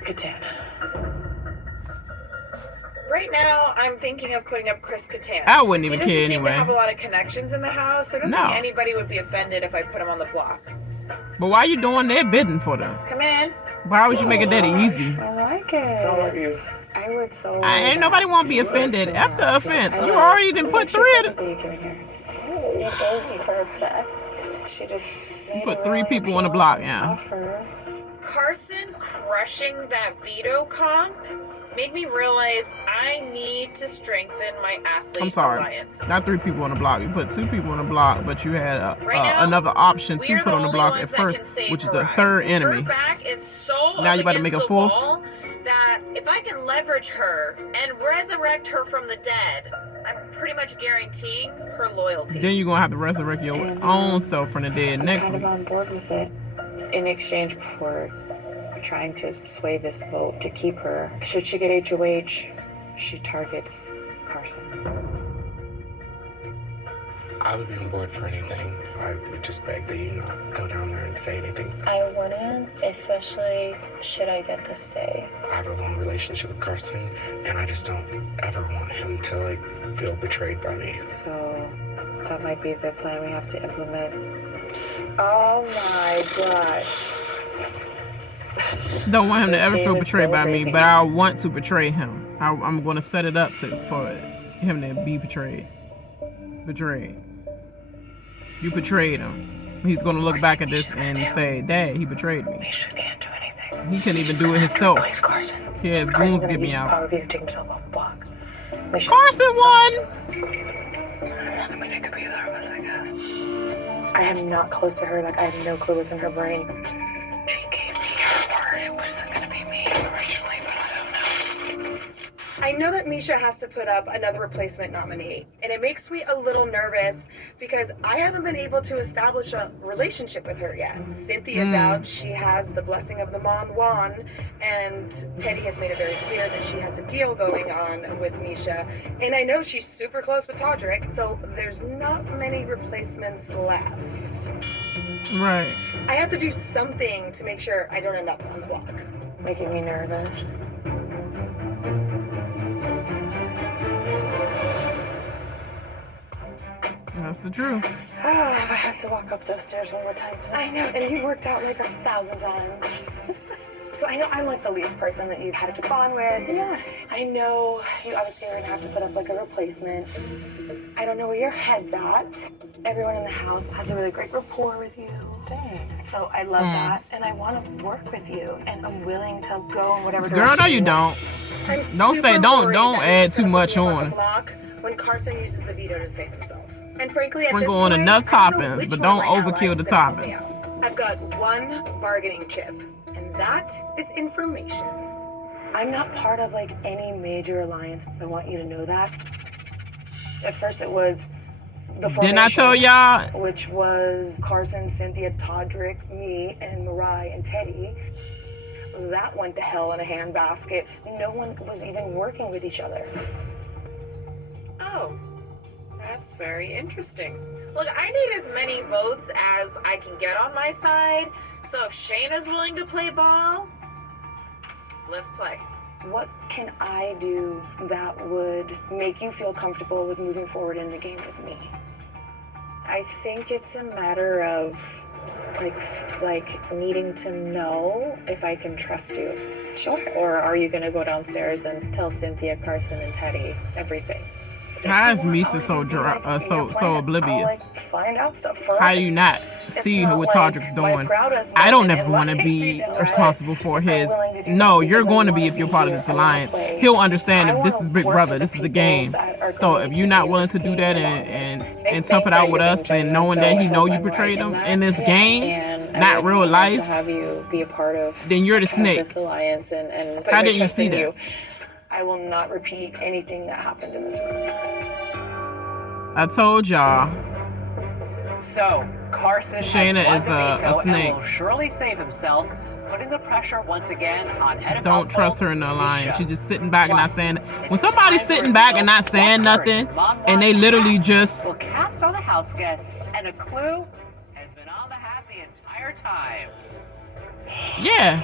Catan. Right now, I'm thinking of putting up Chris Catan. I wouldn't even he doesn't care seem anyway. to have a lot of connections in the house, so I don't No. think anybody would be offended if I put him on the block. But why you doing their bidding for them? Come in. Why would you make it that easy? I like it. How are you? I would so. Ain't nobody want to be offended. F the offense. You already done put 3 of them. You came here. It is perfect. She just You put 3 people on the block, yeah. offer. Carson crushing that veto comp made me realize I need to strengthen my athlete I'm sorry. alliance. Not 3 people on the block. You put 2 people on the block, but you had Right now, another option we to are put the on the only block ones at that first, can save which is the Mariah. 3rd Her enemy. back is so Now you about to up make a against the 4th? wall that if I can leverage her and resurrect her from the dead, I'm pretty much guaranteeing her loyalty. Then you're going to have to resurrect your own self from the dead next kind week. of on board with it. In exchange for trying to sway this vote to keep her, should she get HOH, she targets Carson. I would be on board for anything. I would just beg that you not go down there and say anything. I wouldn't, especially should I get to stay. I have a long relationship with Carson, and I just don't ever want him to, feel betrayed by me. So that might be the plan we have to implement. Oh my gosh. Don't want him to ever This feel game is betrayed so by me, crazy. but I want to betray him. I'm going to set it up for him to be betrayed. Betrayed. You betrayed him. He's going to look back at this and say, Dad, he betrayed me. Misha can't do anything. He couldn't even do it himself. Please, Carson. He has Carson's goons gonna get me use out. Power to take himself off the block. Misha's- Carson won! I mean, it could be either of us, I guess. I am not close to her. I have no clue what's in her brain. She gave me her word. It wasn't going to be me originally, but who knows? I know that Misha has to put up another replacement nominee, and it makes me a little nervous because I haven't been able to establish a relationship with her yet. Cynthia's out, she has the blessing of the Mon Juan, and Teddy has made it very clear that she has a deal going on with Misha, and I know she's super close with Todrick, so there's not many replacements left. Right. I have to do something to make sure I don't end up on the block. Making me nervous. That's the truth. Oh, if I have to walk up those stairs one more time tonight. I know, and you've worked out 1,000 times. So I know I'm like the least person that you've had to bond with. Yeah. I know you obviously are gonna have to put up like a replacement. I don't know where your head's at. Everyone in the house has a really great rapport with you. Thanks. So I love that, and I want to work with you, and I'm willing to go in whatever direction. Girl, no, you don't. Don't add too much on. When Carson uses the veto to save himself. And frankly, sprinkle on enough toppings, but don't overkill the toppings. I've got one bargaining chip, and that is information. I'm not part of like any major alliance. I want you to know that. At first it was the formation. Didn't I tell y'all? Which was Carson, Cynthia, Todrick, me, and Mariah and Teddy. That went to hell in a handbasket. No one was even working with each other. Oh, that's very interesting. Look, I need as many votes as I can get on my side. So if Shayna's willing to play ball, let's play. What can I do that would make you feel comfortable with moving forward in the game with me? I think it's a matter of like needing to know if I can trust you. Sure. Or are you gonna go downstairs and tell Cynthia, Carson, and Teddy everything? How is Misa so oblivious? Find out stuff for How do you not see what Todrick's doing? I don't ever want to be responsible for his. No, you're going to be if you're part of this alliance. He'll understand if this is Big Brother, this is a game. So if you're not willing to do that and tough it out with us, and knowing that he know you betrayed him in this game, not real life, then you're the snake. How didn't you see that? I will not repeat anything that happened in this room. I told y'all. So, Carson Shayna is a snake. and will surely save himself, putting the pressure once again on head of Don't trust her in the alliance. She's just sitting back and not saying. When somebody's sitting back and not saying nothing, and they literally just. Will cast on the house guests, and a clue has been on the hat the entire time. Yeah.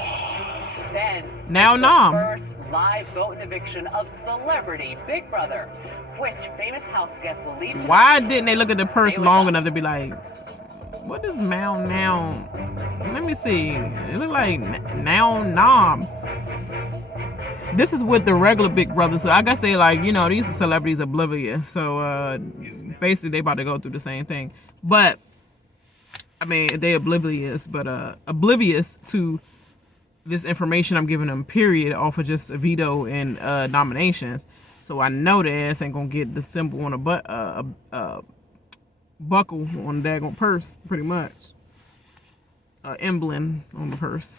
Then now Nom. First live vote and eviction of celebrity Big Brother. Which famous house guest will leave? Why didn't they look at the purse long enough to be like, what is now? Let me see. It look like now Nom. This is with the regular Big Brother, so I guess they like, you know, these celebrities oblivious. So basically they about to go through the same thing. But I mean, they oblivious, but oblivious to this information I'm giving them, period, off of just a veto and nominations. So I know the ass ain't gonna get the symbol on a buckle on the daggone purse, pretty much. Emblem on the purse.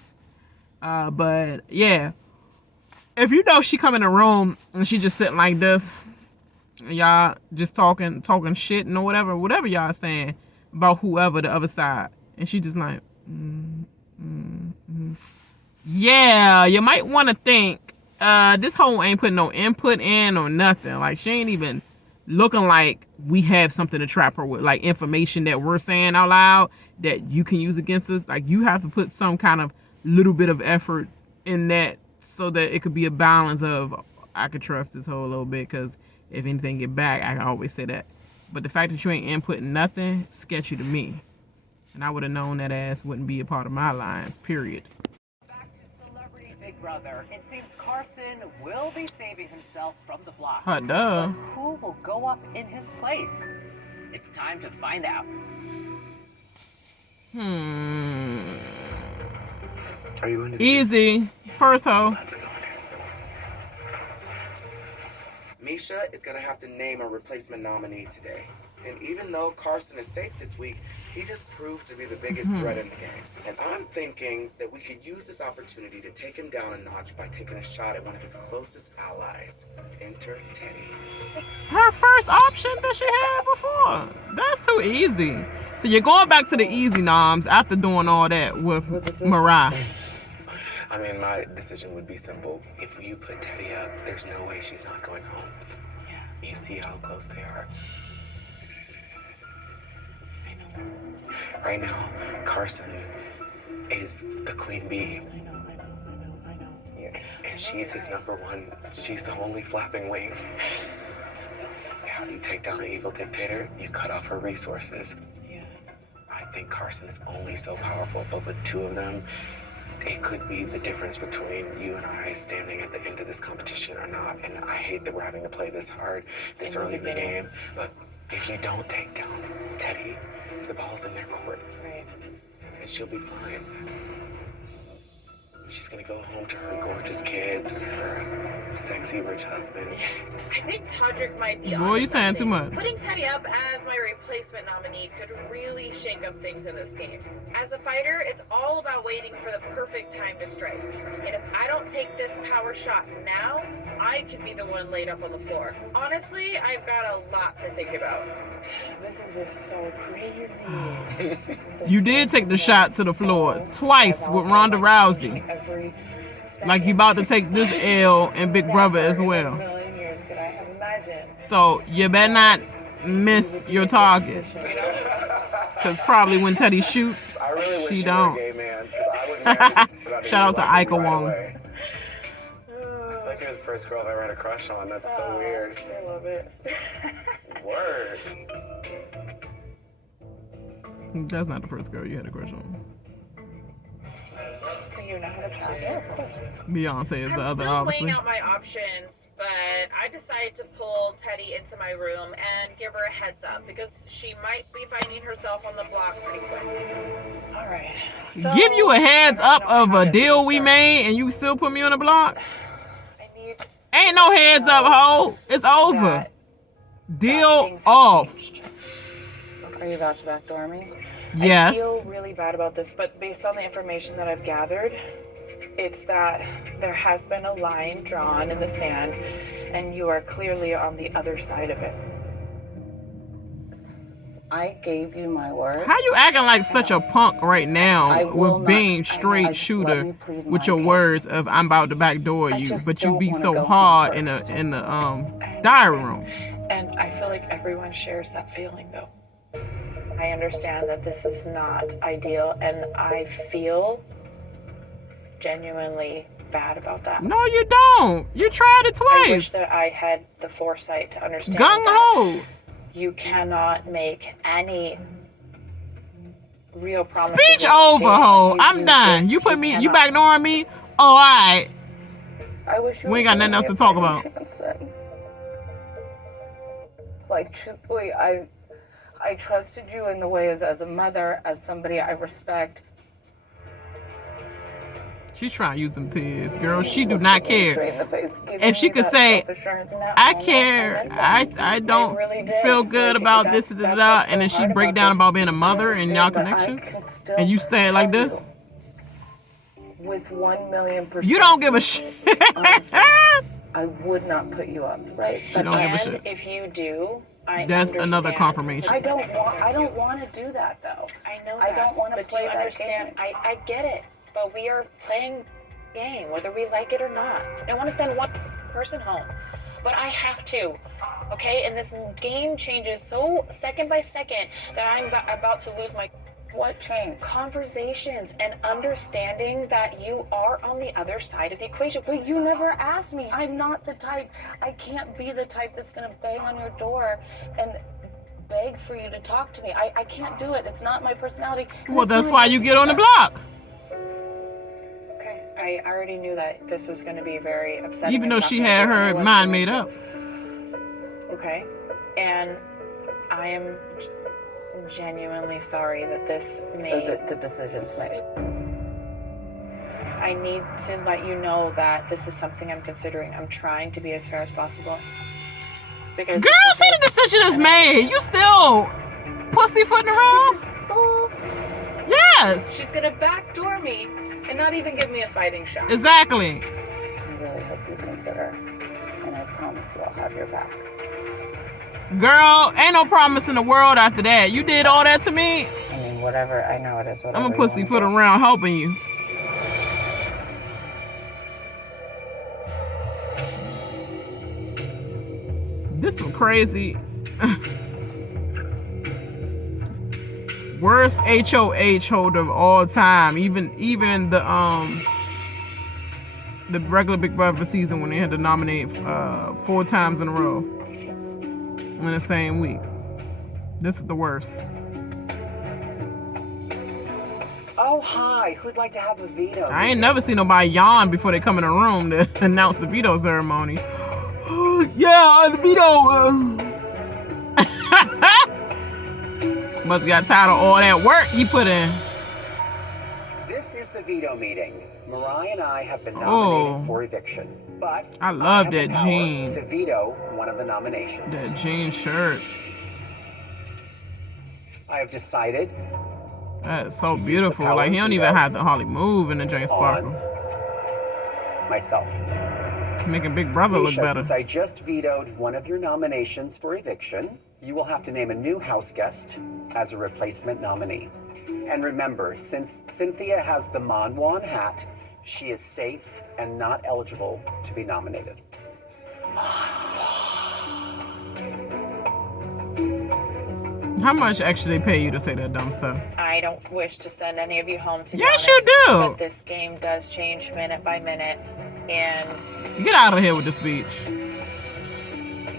But yeah, if you know she come in the room and she just sitting like this, y'all just talking shit and whatever y'all saying about whoever the other side, and she just like, yeah, you might want to think this hoe ain't putting no input in or nothing. Like, she ain't even looking like we have something to trap her with, like information that we're saying out loud that you can use against us. Like, you have to put some kind of little bit of effort in that so that it could be a balance of, I could trust this hoe a little bit, because if anything get back, I can always say that. But the fact that you ain't inputting nothing, sketchy to me. And I would have known that ass wouldn't be a part of my alliance, period. Big Brother. It seems Carson will be saving himself from the block. Duh. But who will go up in his place? It's time to find out. Are you going to easy? First hoe. Misha is going to have to name a replacement nominee today. And even though Carson is safe this week, he just proved to be the biggest threat in the game. And I'm thinking that we could use this opportunity to take him down a notch by taking a shot at one of his closest allies. Enter Teddy. Her first option that she had before. That's too easy. So you're going back to the easy noms after doing all that with Mariah. I mean, my decision would be simple. If you put Teddy up, there's no way she's not going home. Yeah. You see how close they are. Right now, Carson is the queen bee. I know. And she's his number one. She's the only flapping wing. How do you take down an evil dictator? You cut off her resources. Yeah. I think Carson is only so powerful, but with two of them, it could be the difference between you and I standing at the end of this competition or not. And I hate that we're having to play this hard, this early in the game. But if you don't take down Teddy, the ball's in their court. Right. And she'll be fine. She's gonna go home to her gorgeous kids and her sexy rich husband. I think Todrick might be Boy, you saying too much. Putting Teddy up as my replacement nominee could really shake up things in this game. As a fighter, it's all about waiting for the perfect time to strike. And if I don't take this power shot now, I could be the one laid up on the floor. Honestly, I've got a lot to think about. This is just so crazy. You did take the shot to the floor twice with Ronda Rousey. Like you about to take this L in Big Brother as well. So you better not miss your target. Because probably when Teddy shoot, she don't. Shout out to Ika Wong. Like you're the first girl I've ever had a crush on. That's so weird. I love it. Word. That's not the first girl you had a crush on. So you know how to track it, of course. Beyonce is the other, still obviously. weighing out my options, but I decided to pull Teddy into my room and give her a heads up because she might be finding herself on the block pretty quick. All right. So, Give you a heads up of a deal we made and you still put me on the block? Ain't no heads up, ho. It's over. Deal off. Are you about to backdoor me? Yes. I feel really bad about this, but based on the information that I've gathered, it's that there has been a line drawn in the sand, and you are clearly on the other side of it. I gave you my word. How you acting like such a punk right I now will with not- being I straight just shooter let me plead with my your case. words of I'm about to backdoor I you, just but you don't be wanna so go home hard in first. the diary room. And I feel like everyone shares that feeling, though. I understand that this is not ideal, and I feel genuinely bad about that. No, you don't. You tried it I wish twice. that I had the foresight to understand Gung that ho. you cannot make any real promises. Speech in this over, game. ho. Like, I'm done. just- You put me. You cannot. backdooring me? Oh, all right. I wish you We ain't got nothing else to talk about. Like, truthfully, I trusted you in the ways as a mother, as somebody I respect. She's trying to use them tears, girl. She do not Straight care. in the face, giving If she me could that say, self-assurance in that I moment, care, meant that. I don't really did. feel good Like, about that's- this, that's da, what's so and then she hard break about down this. about being a I mother and y'all understand, but I connection, can still and you stay like tell this. you with 1,000,000%. You don't give a shit. Honestly, I would not put you up, right? She don't give a shit. And if you do, I That's another understand. confirmation. I don't want to do that though. I know I that, don't want to but play you that understand. game. I get it, but we are playing game, whether we like it or not. I want to send one person home, but I have to. Okay, and this game changes so second by second that I'm about to lose my. What changed? Conversations and understanding that you are on the other side of the equation. But you never asked me. I'm not the type. I can't be the type that's gonna bang on your door and beg for you to talk to me. I can't do it. It's not my personality. And Well, it's that's not why your you get on the block. Okay, I already knew that this was going to be very upsetting. Even and though she shocking had to you, her and I mind wasn't made going up. to. Okay, and I am genuinely sorry that this made. So the decision's made. I need to let you know that this is something I'm considering. I'm trying to be as fair as possible. Because Girl, say the decision is made. You still pussyfooting around? Yes. She's gonna backdoor me and not even give me a fighting shot. Exactly. I really hope you consider, and I promise you I'll have your back. Girl, ain't no promise in the world after that. You did all that to me. I mean, whatever. I know it is. Whatever I'm a you pussyfoot wanna do. around helping you. This some crazy. Worst HOH holder of all time. Even the regular Big Brother season when they had to nominate 4 times in a row in the same week. This is the worst. Oh, Hi, who'd like to have a veto? I ain't never seen nobody yawn before they come in the room to announce the veto ceremony. Yeah, the veto. Must have got tired of all that work he put in. This is the veto meeting. Mariah and I have been nominated for eviction, but I love have that the power jean. to veto one of the nominations. That jean shirt. I have decided. That's so beautiful. Like, he don't even have to hardly move in the joint sparkle. Myself. Making Big Brother look better. Since I just vetoed one of your nominations for eviction, you will have to name a new house guest as a replacement nominee. And remember, since Cynthia has the Monwan hat, she is safe and not eligible to be nominated. How much extra they pay you to say that dumb stuff? I don't wish to send any of you home, to be Yes, honest, you do. but this game does change minute by minute, and Get out of here with the speech.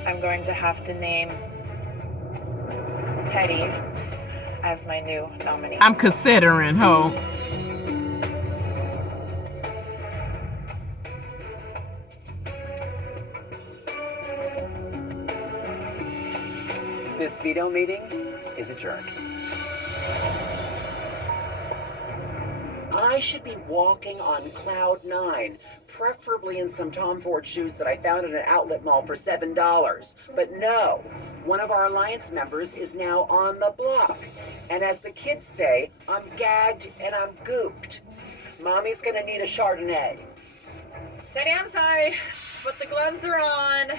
I'm going to have to name Teddy as my new nominee. I'm considering, ho. This veto meeting is adjourned. I should be walking on cloud 9, preferably in some Tom Ford shoes that I found at an outlet mall for $7. But no, one of our alliance members is now on the block. And as the kids say, I'm gagged and I'm gooped. Mommy's gonna need a Chardonnay. Teddy, I'm sorry, but the gloves are on,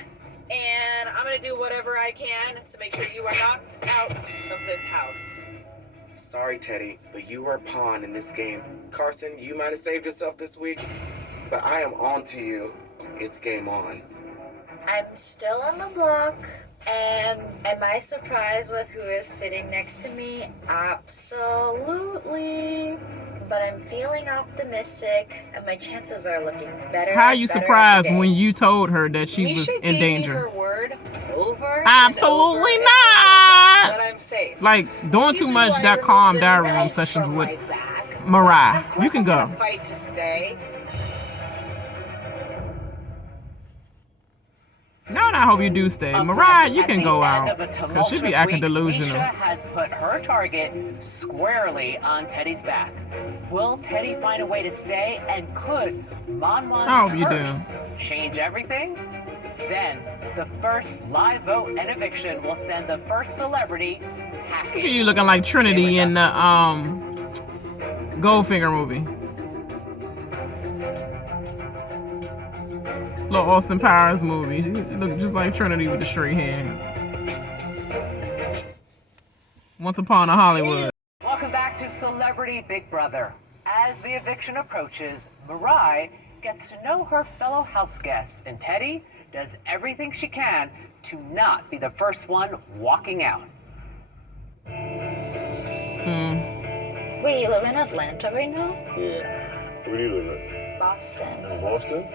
and I'm gonna do whatever I can to make sure you are knocked out of this house. Sorry, Teddy, but you were a pawn in this game. Carson, you might have saved yourself this week, but I am on to you. It's game on. I'm still on the block, and am I surprised with who is sitting next to me? Absolutely. But I'm feeling optimistic, and my chances are looking better. How are you better surprised every day. when you told her that she was Misha in gave danger? Me her word over Absolutely and over not. But I'm safe. Like, doing too much that calm diary room sessions with Mariah. You can go. Fight to stay. No, and I hope you do stay. Mariah, you can go out. Because she be acting delusional. Misha has put her target squarely on Teddy's back. Will Teddy find a way to stay? And could I hope you Monmon's curse change everything? Then, the first live vote and eviction will send the first celebrity packing. Look at you looking like Trinity in the Goldfinger movie. Little Austin Powers movie. She look just like Trinity with the straight hair. Once Upon a Hollywood. Welcome back to Celebrity Big Brother. As the eviction approaches, Mariah gets to know her fellow house guests, and Teddy does everything she can to not be the first one walking out. Wait, you live in Atlanta right now? Yeah. Where do you live at? Boston. In Boston?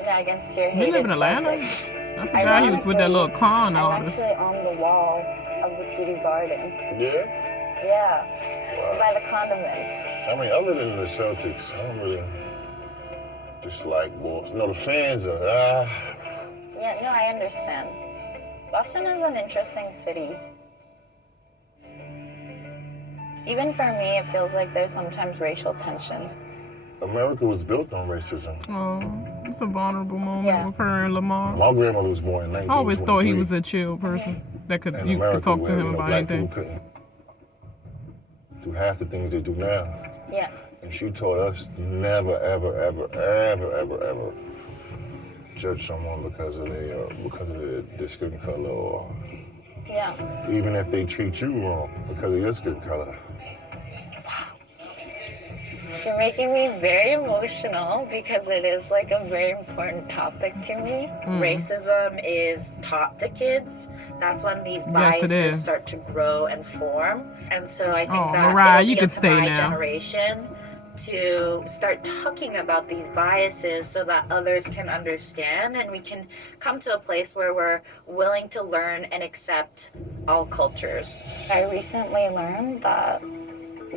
Yeah, against your He hated live in Atlanta? Celtics. I forgot he was with that little con I'm artist. actually on the wall of the TD Garden. Yeah? Yeah. Wow. By the condiments. I mean, other than the Celtics, I don't really dislike Boston. No, the fans are, Yeah, no, I understand. Boston is an interesting city. Even for me, it feels like there's sometimes racial tension. America was built on racism. Oh, it's a vulnerable moment Yeah. with her and Lamar. My grandmother was born in 1923. I always thought he was a chill person that could In you America, could talk to where, him about black anything. people couldn't do half the things they do now. Yeah. And she taught us never, ever, ever, ever, ever, ever judge someone because of their skin color, or Yeah. even if they treat you wrong because of your skin color. You're making me very emotional because it is like a very important topic to me. Racism is taught to kids. That's when these Yes, it biases is. start to grow and form. And so I think Oh, that Mariah, it'll you be could up to stay my now. generation to start talking about these biases so that others can understand and we can come to a place where we're willing to learn and accept all cultures. I recently learned that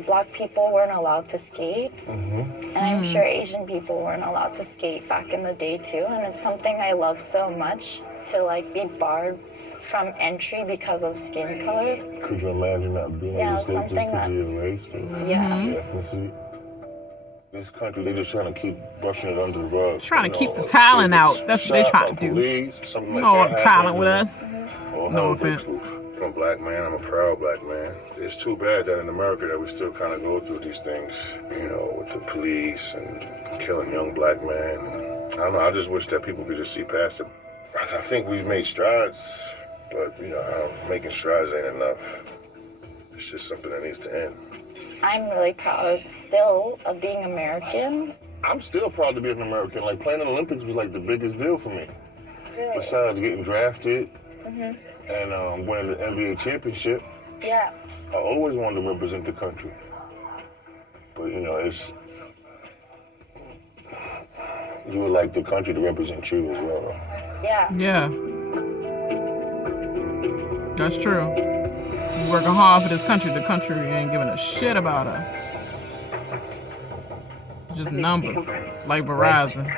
Black people weren't allowed to skate. Mm-hmm. And I'm sure Asian people weren't allowed to skate back in the day too. And it's something I love so much to like be barred from entry because of skin color. Could you imagine not being able to skate just because of your race or your ethnicity? This country, they're just trying to keep brushing it under the rug. Trying to keep the talent out. That's what they're trying to do. Police, something like all that the talent happens, with us. No offense. I'm a black man. I'm a proud black man. It's too bad that in America that we still kind of go through these things, you know, with the police and killing young black men. I don't know. I just wish that people could just see past it. I think we've made strides, but, you know, making strides ain't enough. It's just something that needs to end. I'm really proud still of being American. I'm still proud to be an American. Like, playing in the Olympics was like the biggest deal for me. Really? Besides getting drafted and winning the NBA championship. Yeah. I always wanted to represent the country. But, you know, you would like the country to represent you as well. Yeah. Yeah. That's true. We're working hard for this country. The country ain't giving a shit about us. Just numbers, like Verizon.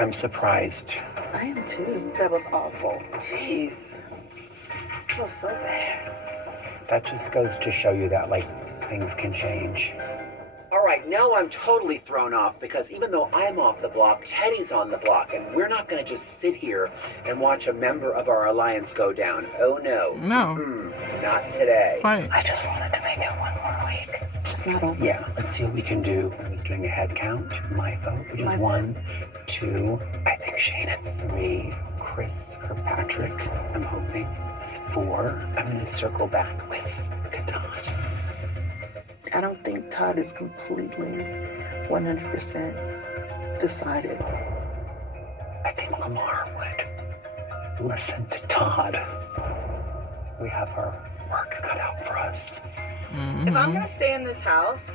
I'm surprised. I am too. That was awful. Jeez. I feel so bad. That just goes to show you that, like, things can change. All right, now I'm totally thrown off because even though I'm off the block, Teddy's on the block, and we're not going to just sit here and watch a member of our alliance go down. Oh, no. No. Not today. Right. I just wanted to make it one more week. It's not over. Yeah, let's see what we can do. I was doing a head count. My vote, which is 1, 2, I think Shayna 3, Chris Kirkpatrick, I'm hoping 4. I'm going to circle back with Todd. I don't think Todd is completely 100% decided. I think Lamar would listen to Todd. We have our work cut out for us. If I'm gonna stay in this house,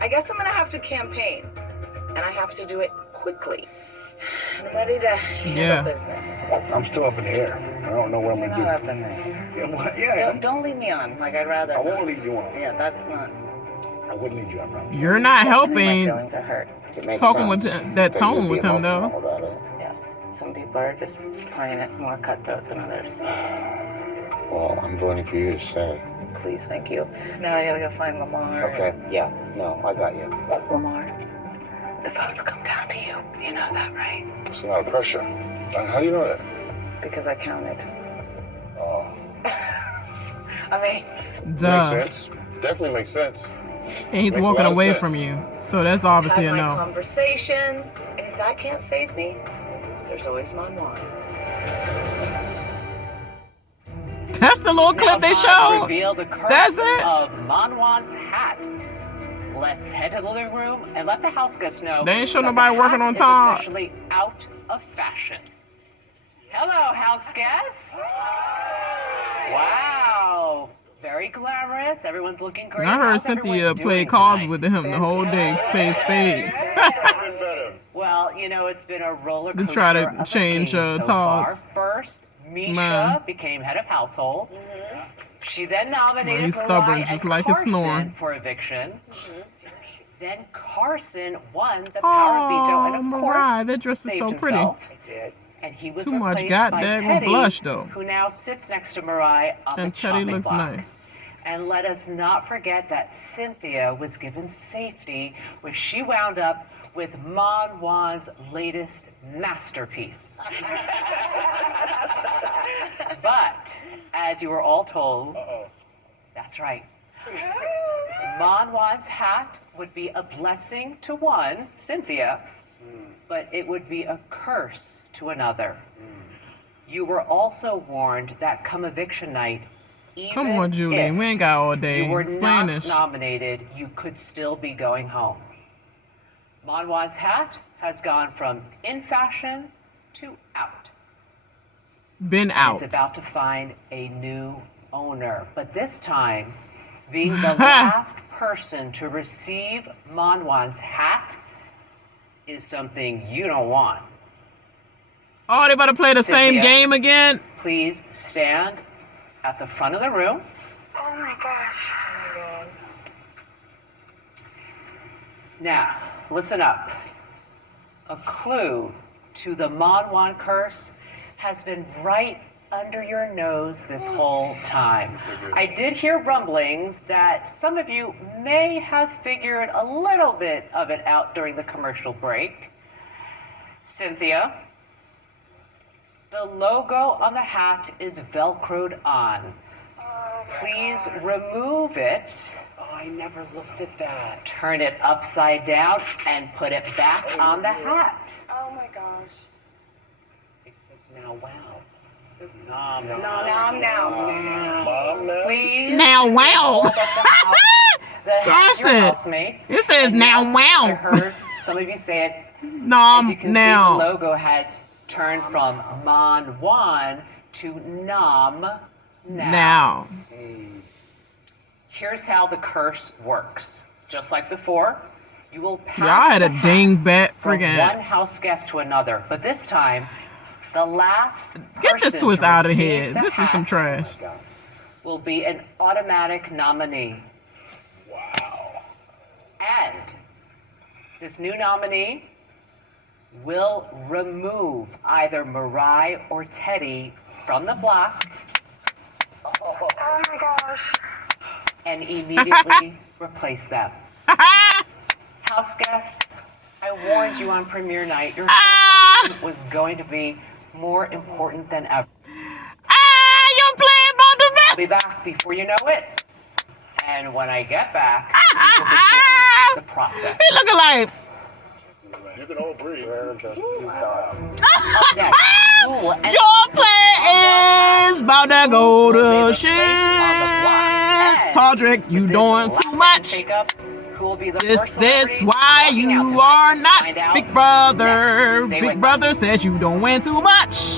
I guess I'm gonna have to campaign. And I have to do it quickly. I'm ready to handle business. I'm still up in the air. I don't know what I'm going to do. Not up in there. Yeah, what? Yeah. Don't lead me on. Like, I'd rather. I won't lead you on. Yeah, that's not. I wouldn't lead you on, bro. You're not helping. My feelings are hurt. Talking with that tone with him, though. Yeah. Some people are just playing it more cutthroat than others. Well, I'm voting for you to stay. Please, thank you. Now I gotta go find Lamar. Okay, yeah, no, I got you. Lamar, the votes come down to you. You know that, right? It's a lot of pressure. How do you know that? Because I counted. Oh. I mean, Makes sense. Definitely makes sense. And he's Makes a walking lot of away sense. from you. So that's obviously have a my no. conversations, and if that can't save me, there's always Monwan. That's the little clip they showed. Reveal the curse That's it. of Monwan's hat. Let's head to the living room and let the house guests know. They ain't show that nobody the working hat on is top. officially out of fashion. Hello, house guests. Wow, very glamorous. Everyone's looking great. I heard How's Cynthia everyone play doing cards tonight? with him the whole day, play spades. Well, you know, it's been a roller They coaster try to of a change game so far. Todd's First, Misha mind. became head of household. She then nominated Well, he's stubborn, Mariah just and like his Carson snoring. for eviction. Then Carson won the power veto, and of Mariah, course, that dress is saved so pretty. himself. And he was Too much replaced by goddamn Teddy, blush, though. who now sits next to Mariah on And the Teddy chopping looks block. nice. And let us not forget that Cynthia was given safety, where she wound up with Mon Wan's latest masterpiece. But, as you were all told, that's right, Mon Wan's hat would be a blessing to one, Cynthia, but it would be a curse to another. You were also warned that come eviction night, even Come on, Julie. if We ain't got all day. you were Explain not this. nominated, you could still be going home. Mon Wan's hat has gone from in fashion to out. Been out. It's about to find a new owner, but this time, being the last person to receive Mon Wan's hat is something you don't want. Oh, they about to play the same Cynthia, game again? Please stand at the front of the room. oh my gosh. Now, listen up. A clue to the Monwan curse has been right under your nose this whole time. I did hear rumblings that some of you may have figured a little bit of it out during the commercial break. Cynthia, the logo on the hat is Velcroed on. Please remove it. Oh, I never looked at that. Turn it upside down and put it back on the hat. Oh my gosh. It says now wow. It says Nom now. Please. Now wow. Carson. It says now I wow. heard some of you say it. As you can see, the Now. logo has turned from Mon-Wan to Nam Now. Here's how the curse works. Just like before, you will pass Y'all had the a hat dingbat from friggin'. one house guest to another, but this time, the last Get this person twist to out of receive here. the This is some hat trash. will be an automatic nominee. Wow. And this new nominee will remove either Mariah or Teddy from the block. Oh my gosh. And immediately replace them. House guests, I warned you on premiere night, your social media was going to be more important than ever. You're playing about the best. I'll be back before you know it. And when I get back, we will begin the process. He looking like. You can all breathe. Your plan is about to go to shit. Todrick, you doing too much. This is why you are not Big Brother. Big Brother said you don't win too much.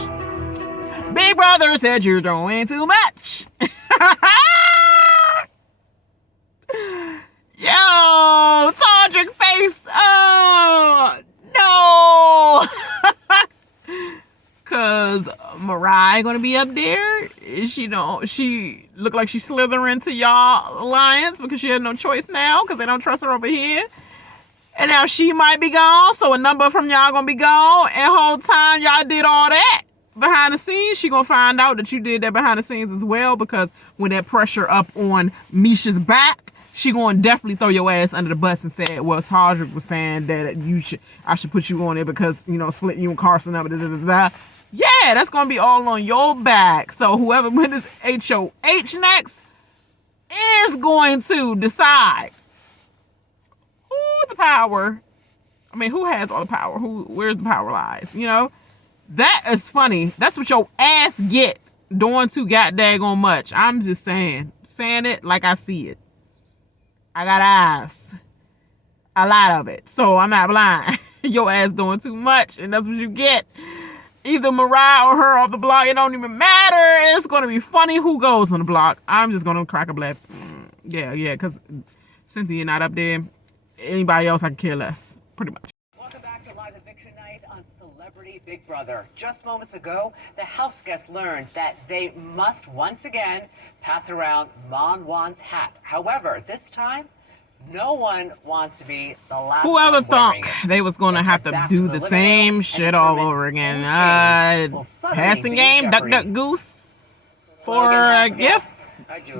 Big Brother said you're doing too much. Yo, Todrick face. Oh, no. Cause Mariah gonna be up there. She look like she's slithering to y'all alliance because she had no choice now because they don't trust her over here. And now she might be gone, so a number from y'all gonna be gone. And whole time y'all did all that behind the scenes, she gonna find out that you did that behind the scenes as well, because when that pressure up on Misha's back, she gonna definitely throw your ass under the bus and say, well, Todrick was saying that I should put you on there because, split you and Carson up. Yeah, that's gonna be all on your back. So whoever wins this HOH next is going to decide who has all the power, where's the power lies, That is funny. That's what your ass get doing too goddamn much. I'm just saying it like I see it. I got eyes. A lot of it. So I'm not blind. Your ass doing too much, and that's what you get. Either Mariah or her off the block. It don't even matter. It's going to be funny who goes on the block. I'm just going to crack a black. Yeah, because Cynthia not up there. Anybody else I can care less. Pretty much. Welcome back to Live Eviction Night on Celebrity Big Brother. Just moments ago, the house guests learned that they must once again pass around Mon-Wan's hat. However, this time, no one wants to be the last Whoever one thought wearing it. they was going to have to do the same shit all over again. Passing game, duck, duck, goose for a gift.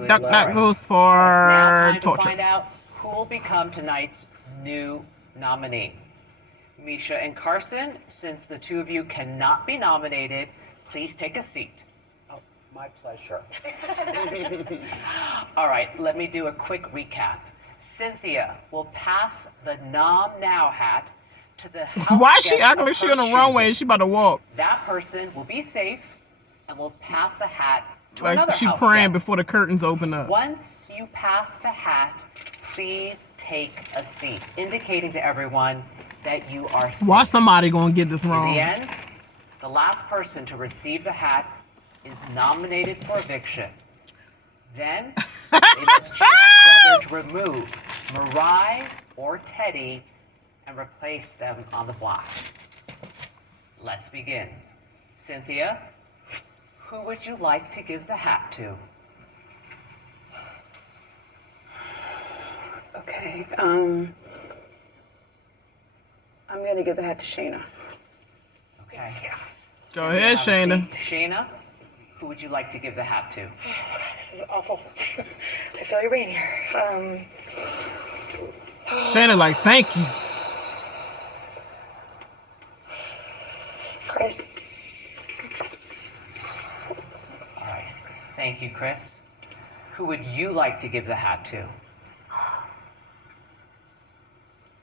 Duck, duck, goose for It's now time to torture. find out who will become tonight's new nominee. Misha and Carson, since the two of you cannot be nominated, please take a seat. Oh, my pleasure. All right, let me do a quick recap. Cynthia will pass the Nom Now hat to the house Why is she guest acting of like she her on the runway choosing. and she about to walk? That person will be safe and will pass the hat to another Like she house praying guest. before the curtains open up. Once you pass the hat, please take a seat, indicating to everyone that you are safe. Why somebody gonna get this In wrong? the end, the last person to receive the hat is nominated for eviction. Then, they must choose whether to remove Mariah or Teddy and replace them on the block. Let's begin. Cynthia, who would you like to give the hat to? Okay, I'm gonna give the hat to Shayna. Okay. Go ahead, Shayna. Shayna, who would you like to give the hat to? This is awful. I feel your pain here. Shayna, like, thank you. Chris. All right. Thank you, Chris. Who would you like to give the hat to?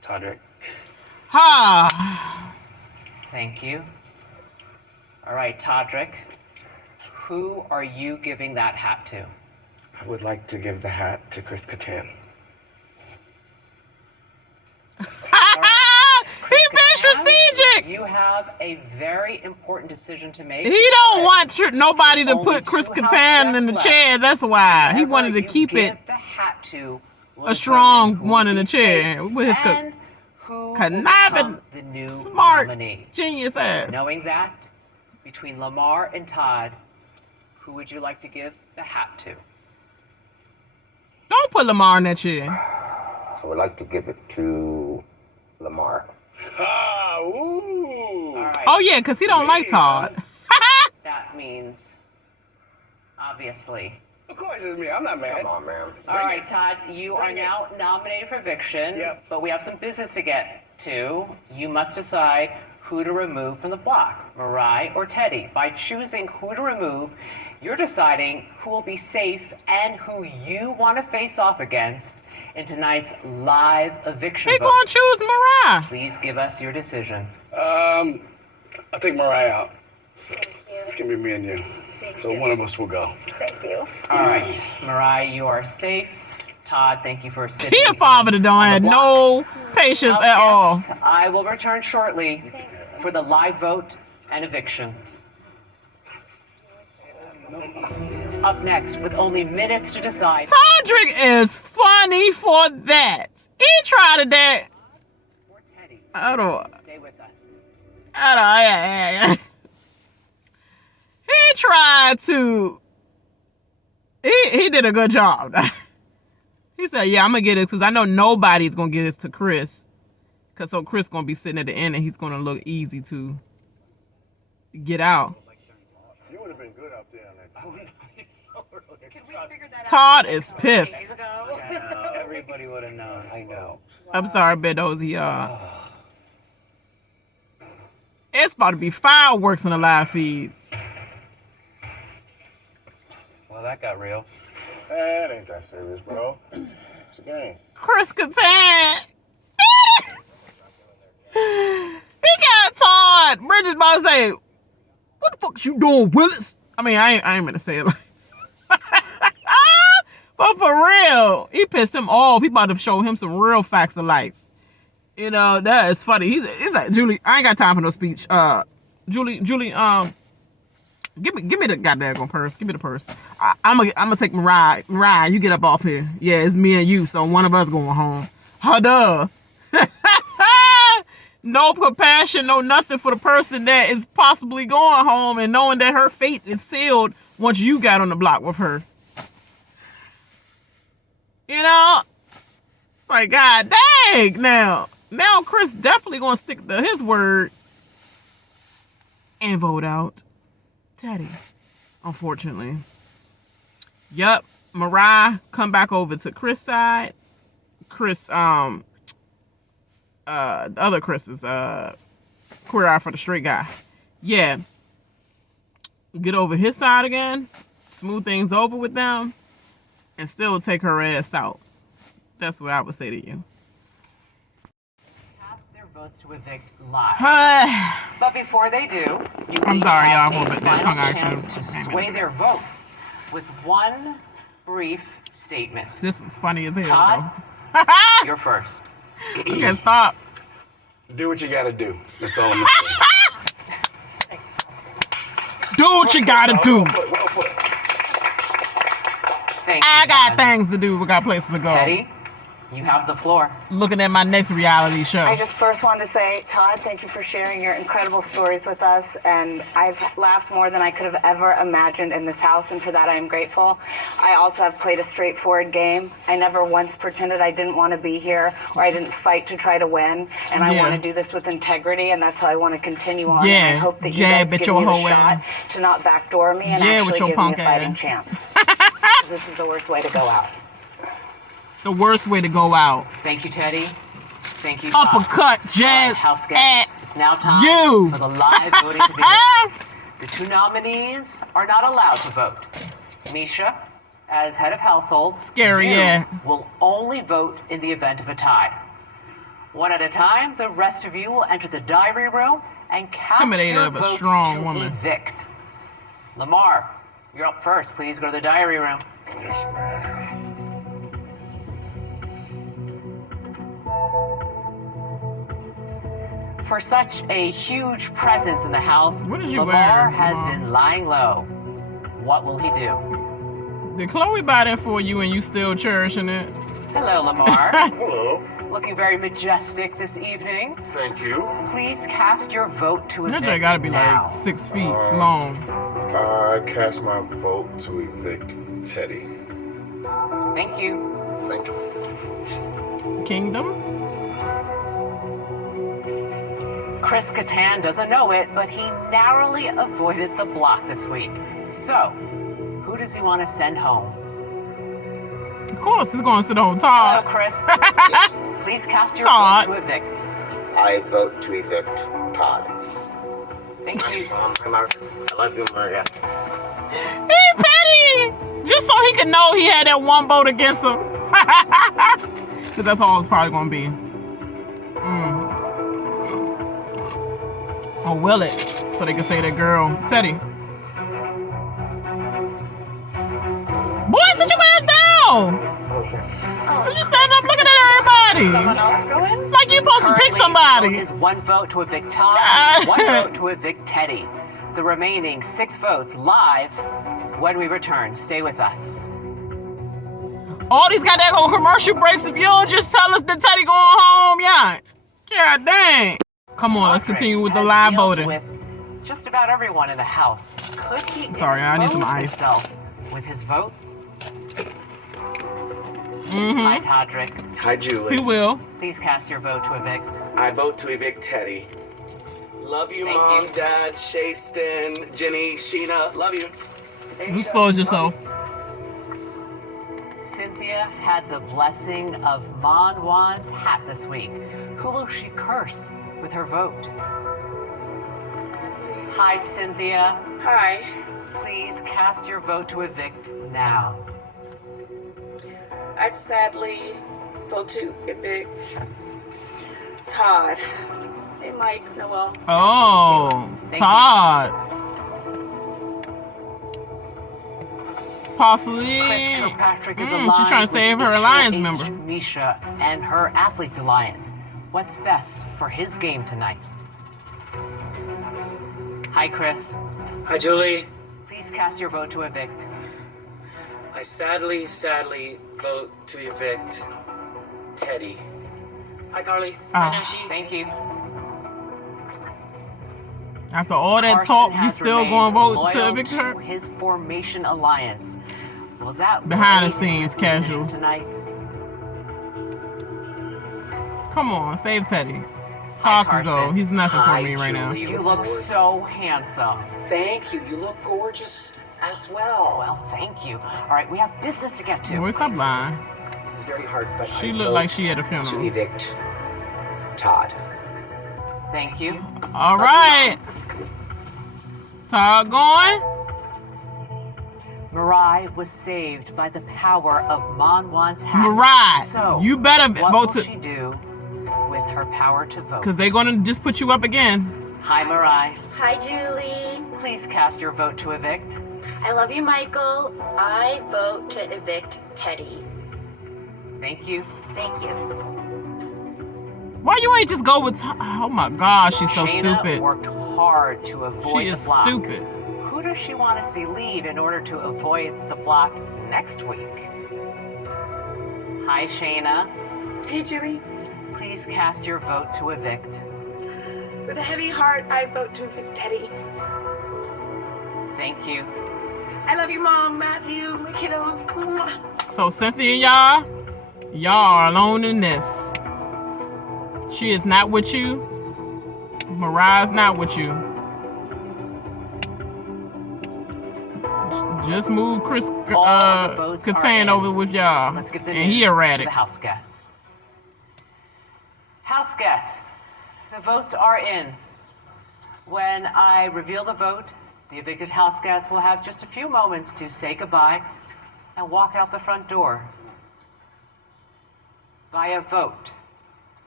Todrick. Ha! Thank you. All right, Todrick. Who are you giving that hat to? I would like to give the hat to Chris Kattan. He's been strategic. You have a very important decision to make. He don't want nobody to put Chris Kattan in the chair. That's why he wanted to keep it the hat to a strong one in the chair with his conniving, the new smart, nominee. genius ass. Knowing that, between Lamar and Todd, who would you like to give the hat to? Don't put Lamar in that chair. I would like to give it to Lamar. Ooh. All right. Oh yeah, because he don't like Todd. That means, obviously. Of course it's me. I'm not mad. Come on, man. All right, Todd, you are now nominated for eviction, but we have some business to get to. You must decide who to remove from the block, Mariah or Teddy. By choosing who to remove, you're deciding who will be safe and who you want to face off against in tonight's live eviction He vote. gonna choose Mariah. Please give us your decision. I'll take Mariah out. It's gonna be me and you. So one of us will go. Thank you. All right, Mariah, you are safe. Todd, thank you for sitting. He a father that don't have no patience at all. I will return shortly for the live vote and eviction. Up next, with only minutes to decide. Todrick is funny for that. He tried that. I don't. Stay with us. Yeah. He tried to. He did a good job. He said, "Yeah, I'm gonna get it because I know nobody's gonna get this to Chris, because so Chris gonna be sitting at the end and he's gonna look easy to get out." You would have been good out there on that. Todd is pissed. Everybody would have known. I know. I'm sorry, Bedozy. It's about to be fireworks in the live feed. Well, that got real. It ain't that serious, bro. It's a game. Chris Kattan. He got Todd. Bridget's about to say, "What the fuck you doing, Willis?" I mean, I ain't gonna say it like. But for real, he pissed him off. He about to show him some real facts of life. You know, that is funny. He's like, Julie, I ain't got time for no speech. Julie, give me the goddamn purse. Give me the purse. I'm gonna take Mariah. Mariah, you get up off here. Yeah, it's me and you, so one of us going home. Duh. No compassion, no nothing for the person that is possibly going home and knowing that her fate is sealed once you got on the block with her. You know? Like, god dang, now Chris definitely gonna stick to his word and vote out Teddy, unfortunately. Yup, Mariah come back over to Chris' side. Chris, the other Chris is queer eye for the straight guy. Yeah, get over his side again, smooth things over with them, and still take her ass out. That's what I would say to you. Cast their votes to evict live. Huh. But before they do, you I'm each sorry, have y'all, a but that final tongue chance action to came in. sway their votes with one brief statement. This was funny as hell, Todd, though. you're first. Okay, stop. Do what you gotta do. That's all I'm gonna say. Do what you gotta do. Thank I you, got Todd. things to do. We got places to go. Teddy, You have the floor. Looking at my next reality show. I just first wanted to say, Todd, thank you for sharing your incredible stories with us. And I've laughed more than I could have ever imagined in this house, and for that I am grateful. I also have played a straightforward game. I never once pretended I didn't want to be here or I didn't fight to try to win. And I want to do this with integrity, and that's how I want to continue on. Yeah. And I hope that you guys give me the shot to not backdoor me and actually give me a fighting chance. 'Cause this is the worst way to go out. The worst way to go out. Thank you, Teddy. Thank you, Uppercut, Jazz. House guests. It's now time for the live voting to begin. The two nominees are not allowed to vote. Misha, as head of household, Scary, will only vote in the event of a tie. One at a time, the rest of you will enter the diary room and cast Intimidated your of a vote strong to woman. evict. Lamar, you're up first. Please go to the diary room. Yes, ma'am. For such a huge presence in the house, What did you Lamar wear, has Lamar? been lying low. What will he do? Did Chloe buy that for you and you still cherishing it? Hello, Lamar. Hello. Looking very majestic this evening. Thank you. Please cast your vote to That evict joint gotta be now. like 6 feet long. I cast my vote to evict Teddy. Thank you. Thank you. Kingdom? Chris Kattan doesn't know it, but he narrowly avoided the block this week. So, who does he want to send home? Of course, he's going to sit on Todd. Hello, Chris. Please cast your Todd. vote to evict. I vote to evict Todd. Thank you. I love you, Maria. He petty! Just so he could know he had that one vote against him. Because that's all it's probably going to be. Or will it? So they can say that girl, Teddy. Boy, sit your ass down! You standing up looking at everybody. Someone else go in? Like you supposed to pick Currently, somebody. the vote is one vote to evict Todd, one vote to evict Teddy. The remaining 6 votes live when we return. Stay with us. All these goddamn commercial breaks if you don't just tell us that Teddy going home, yeah. God dang. Come on, let's continue with the live Deals voting. With just about everyone in the house. Could he Sorry, I need some expose ice. himself with his vote? Mm-hmm. Hi, Todrick. Hi, Julie. He will. Please cast your vote to evict. I vote to evict Teddy. Love you, Thank Mom, you. Dad, Shayston, Jenny, Sheena. Love you. You expose yourself. Cynthia had the blessing of Mon Juan's hat this week. Who will she curse with her vote? Hi, Cynthia. Hi. Please cast your vote to evict now. I'd sadly vote to evict Todd. Hey, Mike, Noel. Oh, Thank Todd. Possibly. Chris Kirkpatrick is She's aligned trying to save with her HOH alliance member. Misha and her Athletes Alliance. What's best for his game tonight? Hi, Chris. Hi, Julie. Please cast your vote to evict. I sadly vote to evict Teddy. Hi, Carly. Hi, Nashi. Thank you. After all that Carson talk, you has still remained going to vote loyal to evict her? to his Formation Alliance. Will that Behind the sway his scenes, decision casuals. tonight? Come on, save Teddy. Todd can go. Carson. He's nothing for Hi, me right now. Julie. You look so handsome. Thank you. You look gorgeous as well. Well, thank you. All right, we have business to get to. Boy, stop lying. This is very hard, but She I looked vote like she had a to funeral. evict Todd. Thank you. All right. Todd going? Mariah was saved by the power of Mon Juan's hat. Mariah, So, you better what vote will to... she do with her power to vote? Because they're going to just put you up again. Hi, Mariah. Hi, Julie. Please cast your vote to evict. I love you, Michael. I vote to evict Teddy. Thank you. Thank you. Why you ain't just go with... Oh my gosh, she's so Shayna stupid. worked hard to avoid She the is block. stupid. Who does she want to see leave in order to avoid the block next week? Hi, Shayna. Hey, Julie. Please cast your vote to evict. With a heavy heart, I vote to evict Teddy. Thank you. I love you, Mom, Matthew, my kiddos. Mwah. So Cynthia and y'all are alone in this. She is not with you. Mariah's not with you. Just move Chris Kattan over with y'all. Let's give the and he news erratic. to the house guests. House guests, the votes are in. When I reveal the vote, the evicted house guests will have just a few moments to say goodbye and walk out the front door. By a vote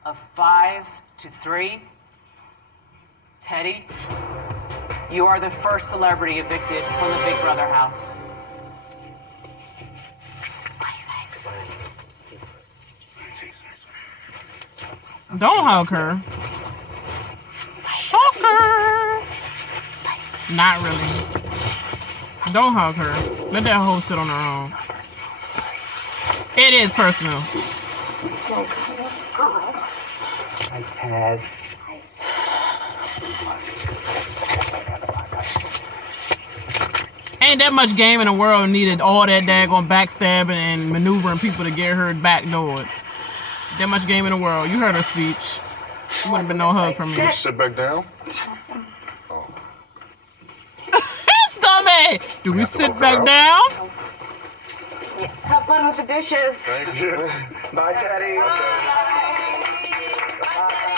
of 5-3, Teddy, you are the first celebrity evicted from the Big Brother house. Don't hug her. Shocker. Not really. Don't hug her. Let that hoe sit on her own. It is personal. My Tads. Ain't that much game in the world needed all that daggone backstabbing and maneuvering people to get her backdoored. That much game in the world. You heard her speech. She wouldn't have been no hug from me. Sit back down. It's dummy. Do we sit back down? Yes. Have fun with the dishes. Thank you. Bye, Teddy.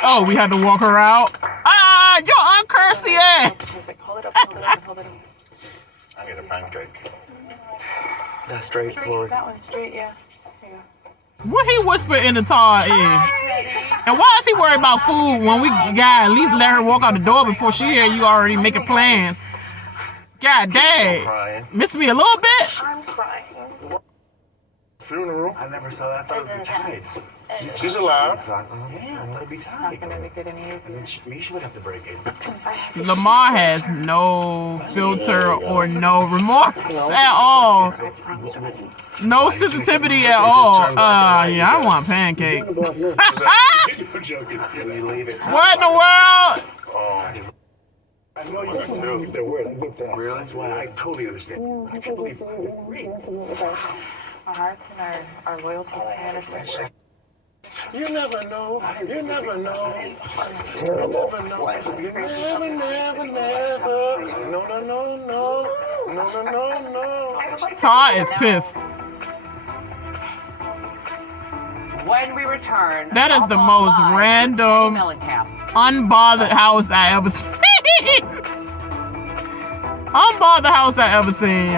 Oh, we had to walk her out. Ah, you uncursey ass. Hold it up, hold it up, hold it up. I need a pancake. That's straight forward. That one straight, yeah. There you go. What he whisper in the Todd ear? And why is he worried about food when we got at least let her walk out the door before she hear you already making plans? God dang. Miss me a little bit? I'm crying. Funeral. I never saw that. I thought it would be tied. She's alive. Yeah, I thought it'd be tied. It's not gonna be good and easy. And then Misha would have to break it. Lamar has no filter or no remorse at all. No sensitivity at all. Yeah, I want pancake. What in the world? I know you can do the word. I get that. Really? That's why I totally understand. I can't believe Our hearts and our loyalties to understand. You never know. You never know. You never know. You never, never, never. No, no, no, no. No, no, no, no. Todd is pissed. When we return, That is the most random, unbothered house I ever seen. Unbothered house I ever seen.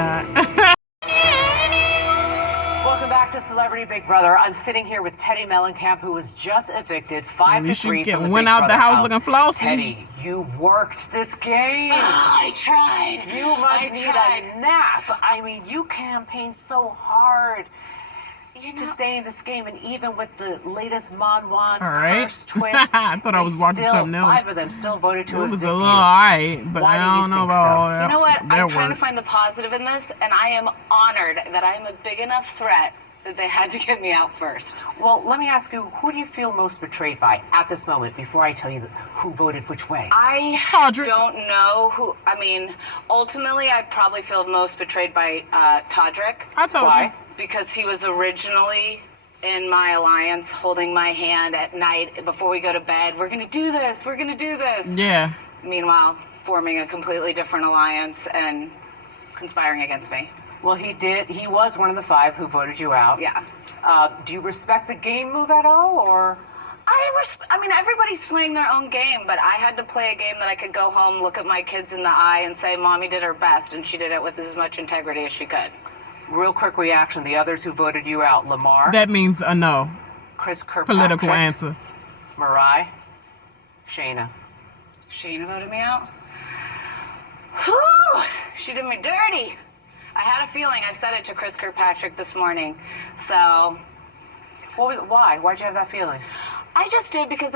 Welcome back to Celebrity Big Brother. I'm sitting here with Teddy Mellencamp, who was just evicted 5-3 from the went Big out the Brother house looking flossy. Teddy, you worked this game. I tried. You must need a nap. I mean, you campaigned so hard to stay in this game, and even with the latest Mon curse twist, I thought I was watching something else. 5 of them still voted to It was evict a little you. alright, but Why I do you don't know think about so? all that. You know what? That I'm trying to work. find the positive in this, and I am honored that I am a big enough threat that they had to get me out first. Well, let me ask you, who do you feel most betrayed by at this moment before I tell you who voted which way? I don't know who. I mean, ultimately, I probably feel most betrayed by Todrick. I told Why? Because he was originally in my alliance, holding my hand at night before we go to bed. We're gonna do this. We're gonna do this. Yeah. Meanwhile, forming a completely different alliance and conspiring against me. Well, he did. He was one of the 5 who voted you out. Yeah. Do you respect the game move at all, or? I mean, everybody's playing their own game, but I had to play a game that I could go home, look at my kids in the eye, and say, Mommy did her best, and she did it with as much integrity as she could. Real quick reaction, the others who voted you out, Lamar. That means a no. Chris Kirkpatrick. Political answer. Mariah. Shayna. Shayna voted me out? Whew! She did me dirty. I had a feeling. I said it to Chris Kirkpatrick this morning. So. Why? Why'd you have that feeling? I just did because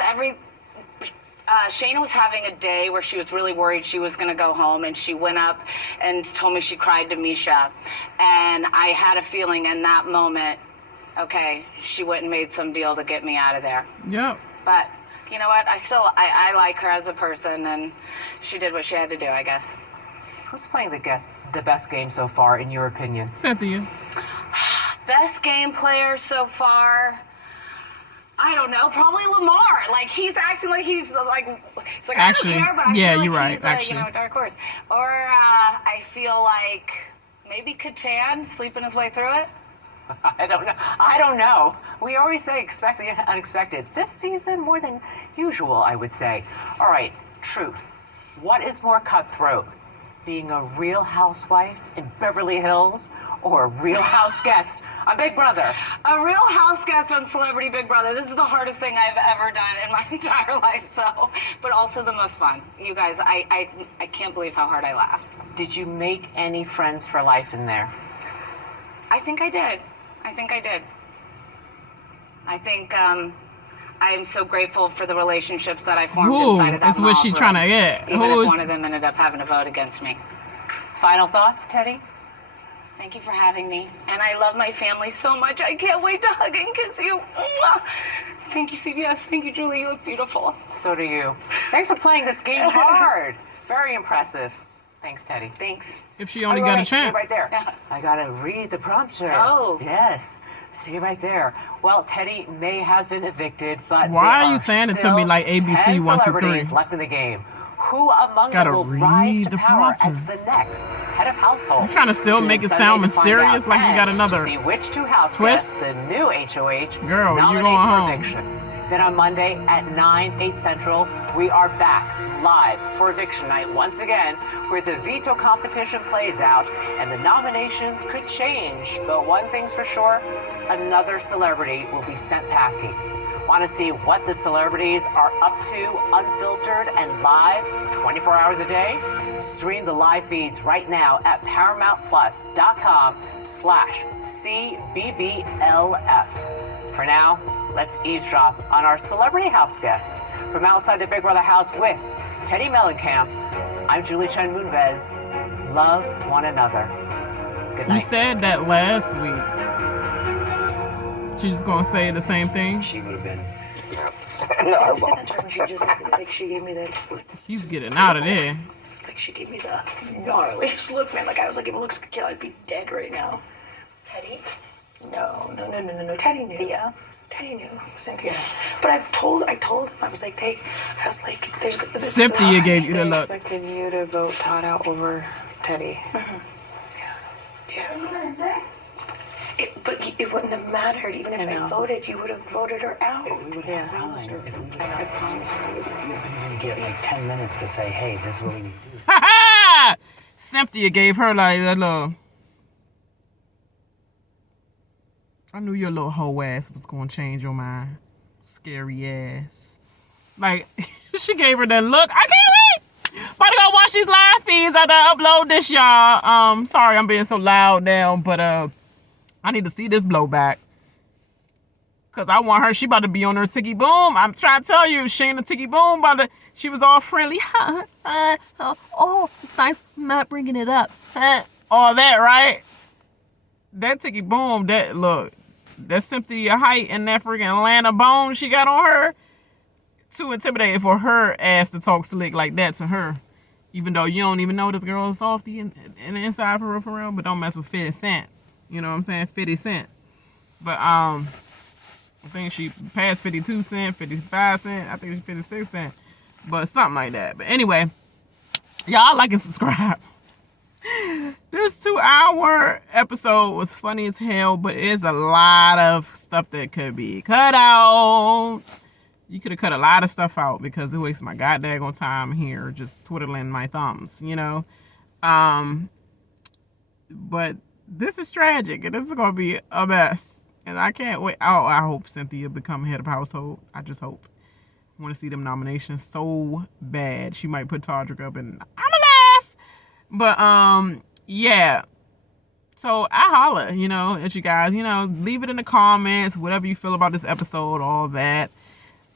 Shayna was having a day where she was really worried she was going to go home, and she went up and told me she cried to Misha. And I had a feeling in that moment okay, she went and made some deal to get me out of there. Yep. But you know what? I like her as a person, and she did what she had to do, I guess. Who's playing the best game so far, in your opinion? Cynthia. Best game player so far? I don't know. Probably Lamar. Like, he's acting like he's like Actually, I don't care, but I yeah, feel like you're right, he's actually. a dark horse. Or I feel like maybe Catan sleeping his way through it. I don't know. We always say expect the unexpected. This season, more than usual, I would say. All right, truth. What is more cutthroat? Being a real housewife in Beverly Hills or a real house guest on Big Brother? A real house guest on Celebrity Big Brother. This is the hardest thing I've ever done in my entire life, but also the most fun. You guys, I can't believe how hard I laughed. Did you make any friends for life in there? I think I did. I think I am so grateful for the relationships that I formed inside of that that's what she mob trying to room, get. even if one of them ended up having to vote against me. Final thoughts, Teddy? Thank you for having me. And I love my family so much. I can't wait to hug and kiss you. Mwah. Thank you, CBS. Thank you, Julie. You look beautiful. So do you. Thanks for playing this game hard. Very impressive. Thanks, Teddy. Thanks. If she only got a chance. Stay right there. I gotta read the prompter. Oh. Yes. Stay right there. Well, Teddy may have been evicted, but why there are you saying it to me like ABC 10 1, 2, 3? celebrities left in the game. Who among Gotta them will rise to read the power prompter. as the next head of household? I'm trying to still Tune make in it sound Sunday to find mysterious out. like you got And another to see which two house twist. guests the new HOH Girl, you nominates going for home. eviction. Then on Monday at 9, 8 Central, we are back live for eviction night once again, where the veto competition plays out and the nominations could change. But one thing's for sure, another celebrity will be sent packing. Want to see what the celebrities are up to, unfiltered and live 24 hours a day? Stream the live feeds right now at ParamountPlus.com/CBBLF. For now, let's eavesdrop on our celebrity house guests. From outside the Big Brother house with Teddy Mellencamp, I'm Julie Chen Moonves. Love one another. Good night. You said that last week. She's just gonna say the same thing. She would have been. No, I said that to her. She just like she gave me that. He's getting out of there. Like she gave me the gnarliest look, man. Like I was like, if it looks like a kill, I'd be dead right now. Teddy? No. Teddy knew. Yeah. Teddy knew. Cynthia. But I told him. I was like, there's. Cynthia gave you the They look. expected you to vote Todd out over Teddy. Yeah. But it wouldn't have mattered. Even if I voted, you would have voted her out. We would have promised her. I promise her. You're going to get like 10 minutes to say, hey, this is what we need to do. Ha ha! Cynthia gave her like that little. I knew your little hoe ass was gonna change your mind. Scary ass. Like, she gave her that look. I can't wait! About to go watch these live feeds after I upload this, y'all. Sorry I'm being so loud now, but I need to see this blowback. Cause I want her, she about to be on her Ticky Boom. I'm trying to tell you, Shayna Ticky Boom she was all friendly. Oh, thanks for not bringing it up. All that, right? That Ticky Boom, that Cynthia height and that freaking Atlanta bone she got on her, too intimidating for her ass to talk slick like that to her. Even though you don't even know this girl is softy in the inside for real, but don't mess with 50 Cent. You know what I'm saying? 50 Cent. But I think she passed 52 cent, 55 cent. I think she's 56 cent. But something like that. But anyway, y'all like and subscribe. This 2-hour episode was funny as hell, but it's a lot of stuff that could be cut out. You could have cut a lot of stuff out because it wastes my goddamn time here just twiddling my thumbs, you know? But this is tragic, and this is going to be a mess. And I can't wait. Oh, I hope Cynthia become head of household. I just hope. I want to see them nominations so bad. She might put Todrick up, and I'ma laugh. But, yeah. So, I holla, you know, at you guys. You know, leave it in the comments, whatever you feel about this episode, all that.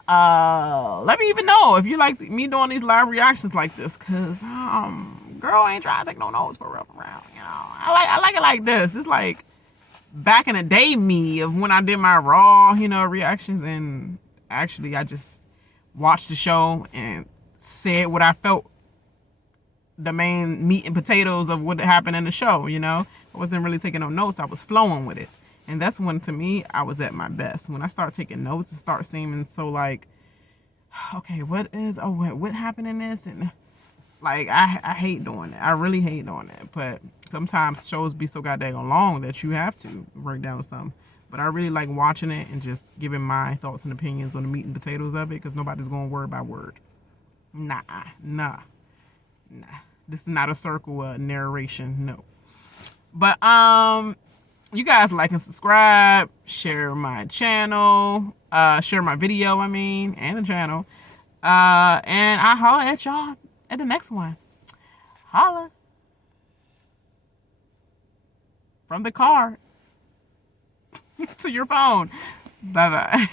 Let me even know if you like me doing these live reactions like this, because, girl, I ain't trying to take no notes for real, you know. I like it like this. It's like, back in the day me of when I did my raw, reactions, and actually I just watched the show and said what I felt, the main meat and potatoes of what happened in the show. I wasn't really taking no notes. I was flowing with it. And that's when, to me, I was at my best. When I start taking notes, it starts seeming so like, okay, what happened in this? And like, I hate doing it. I really hate doing it. But sometimes shows be so goddamn long that you have to break down something. But I really like watching it and just giving my thoughts and opinions on the meat and potatoes of it, because nobody's going word by word. Nah. This is not a circle narration, no. But you guys like and subscribe, share my channel, share my video, and the channel. And I'll holler at y'all at the next one. Holla. From the car to your phone. Bye-bye.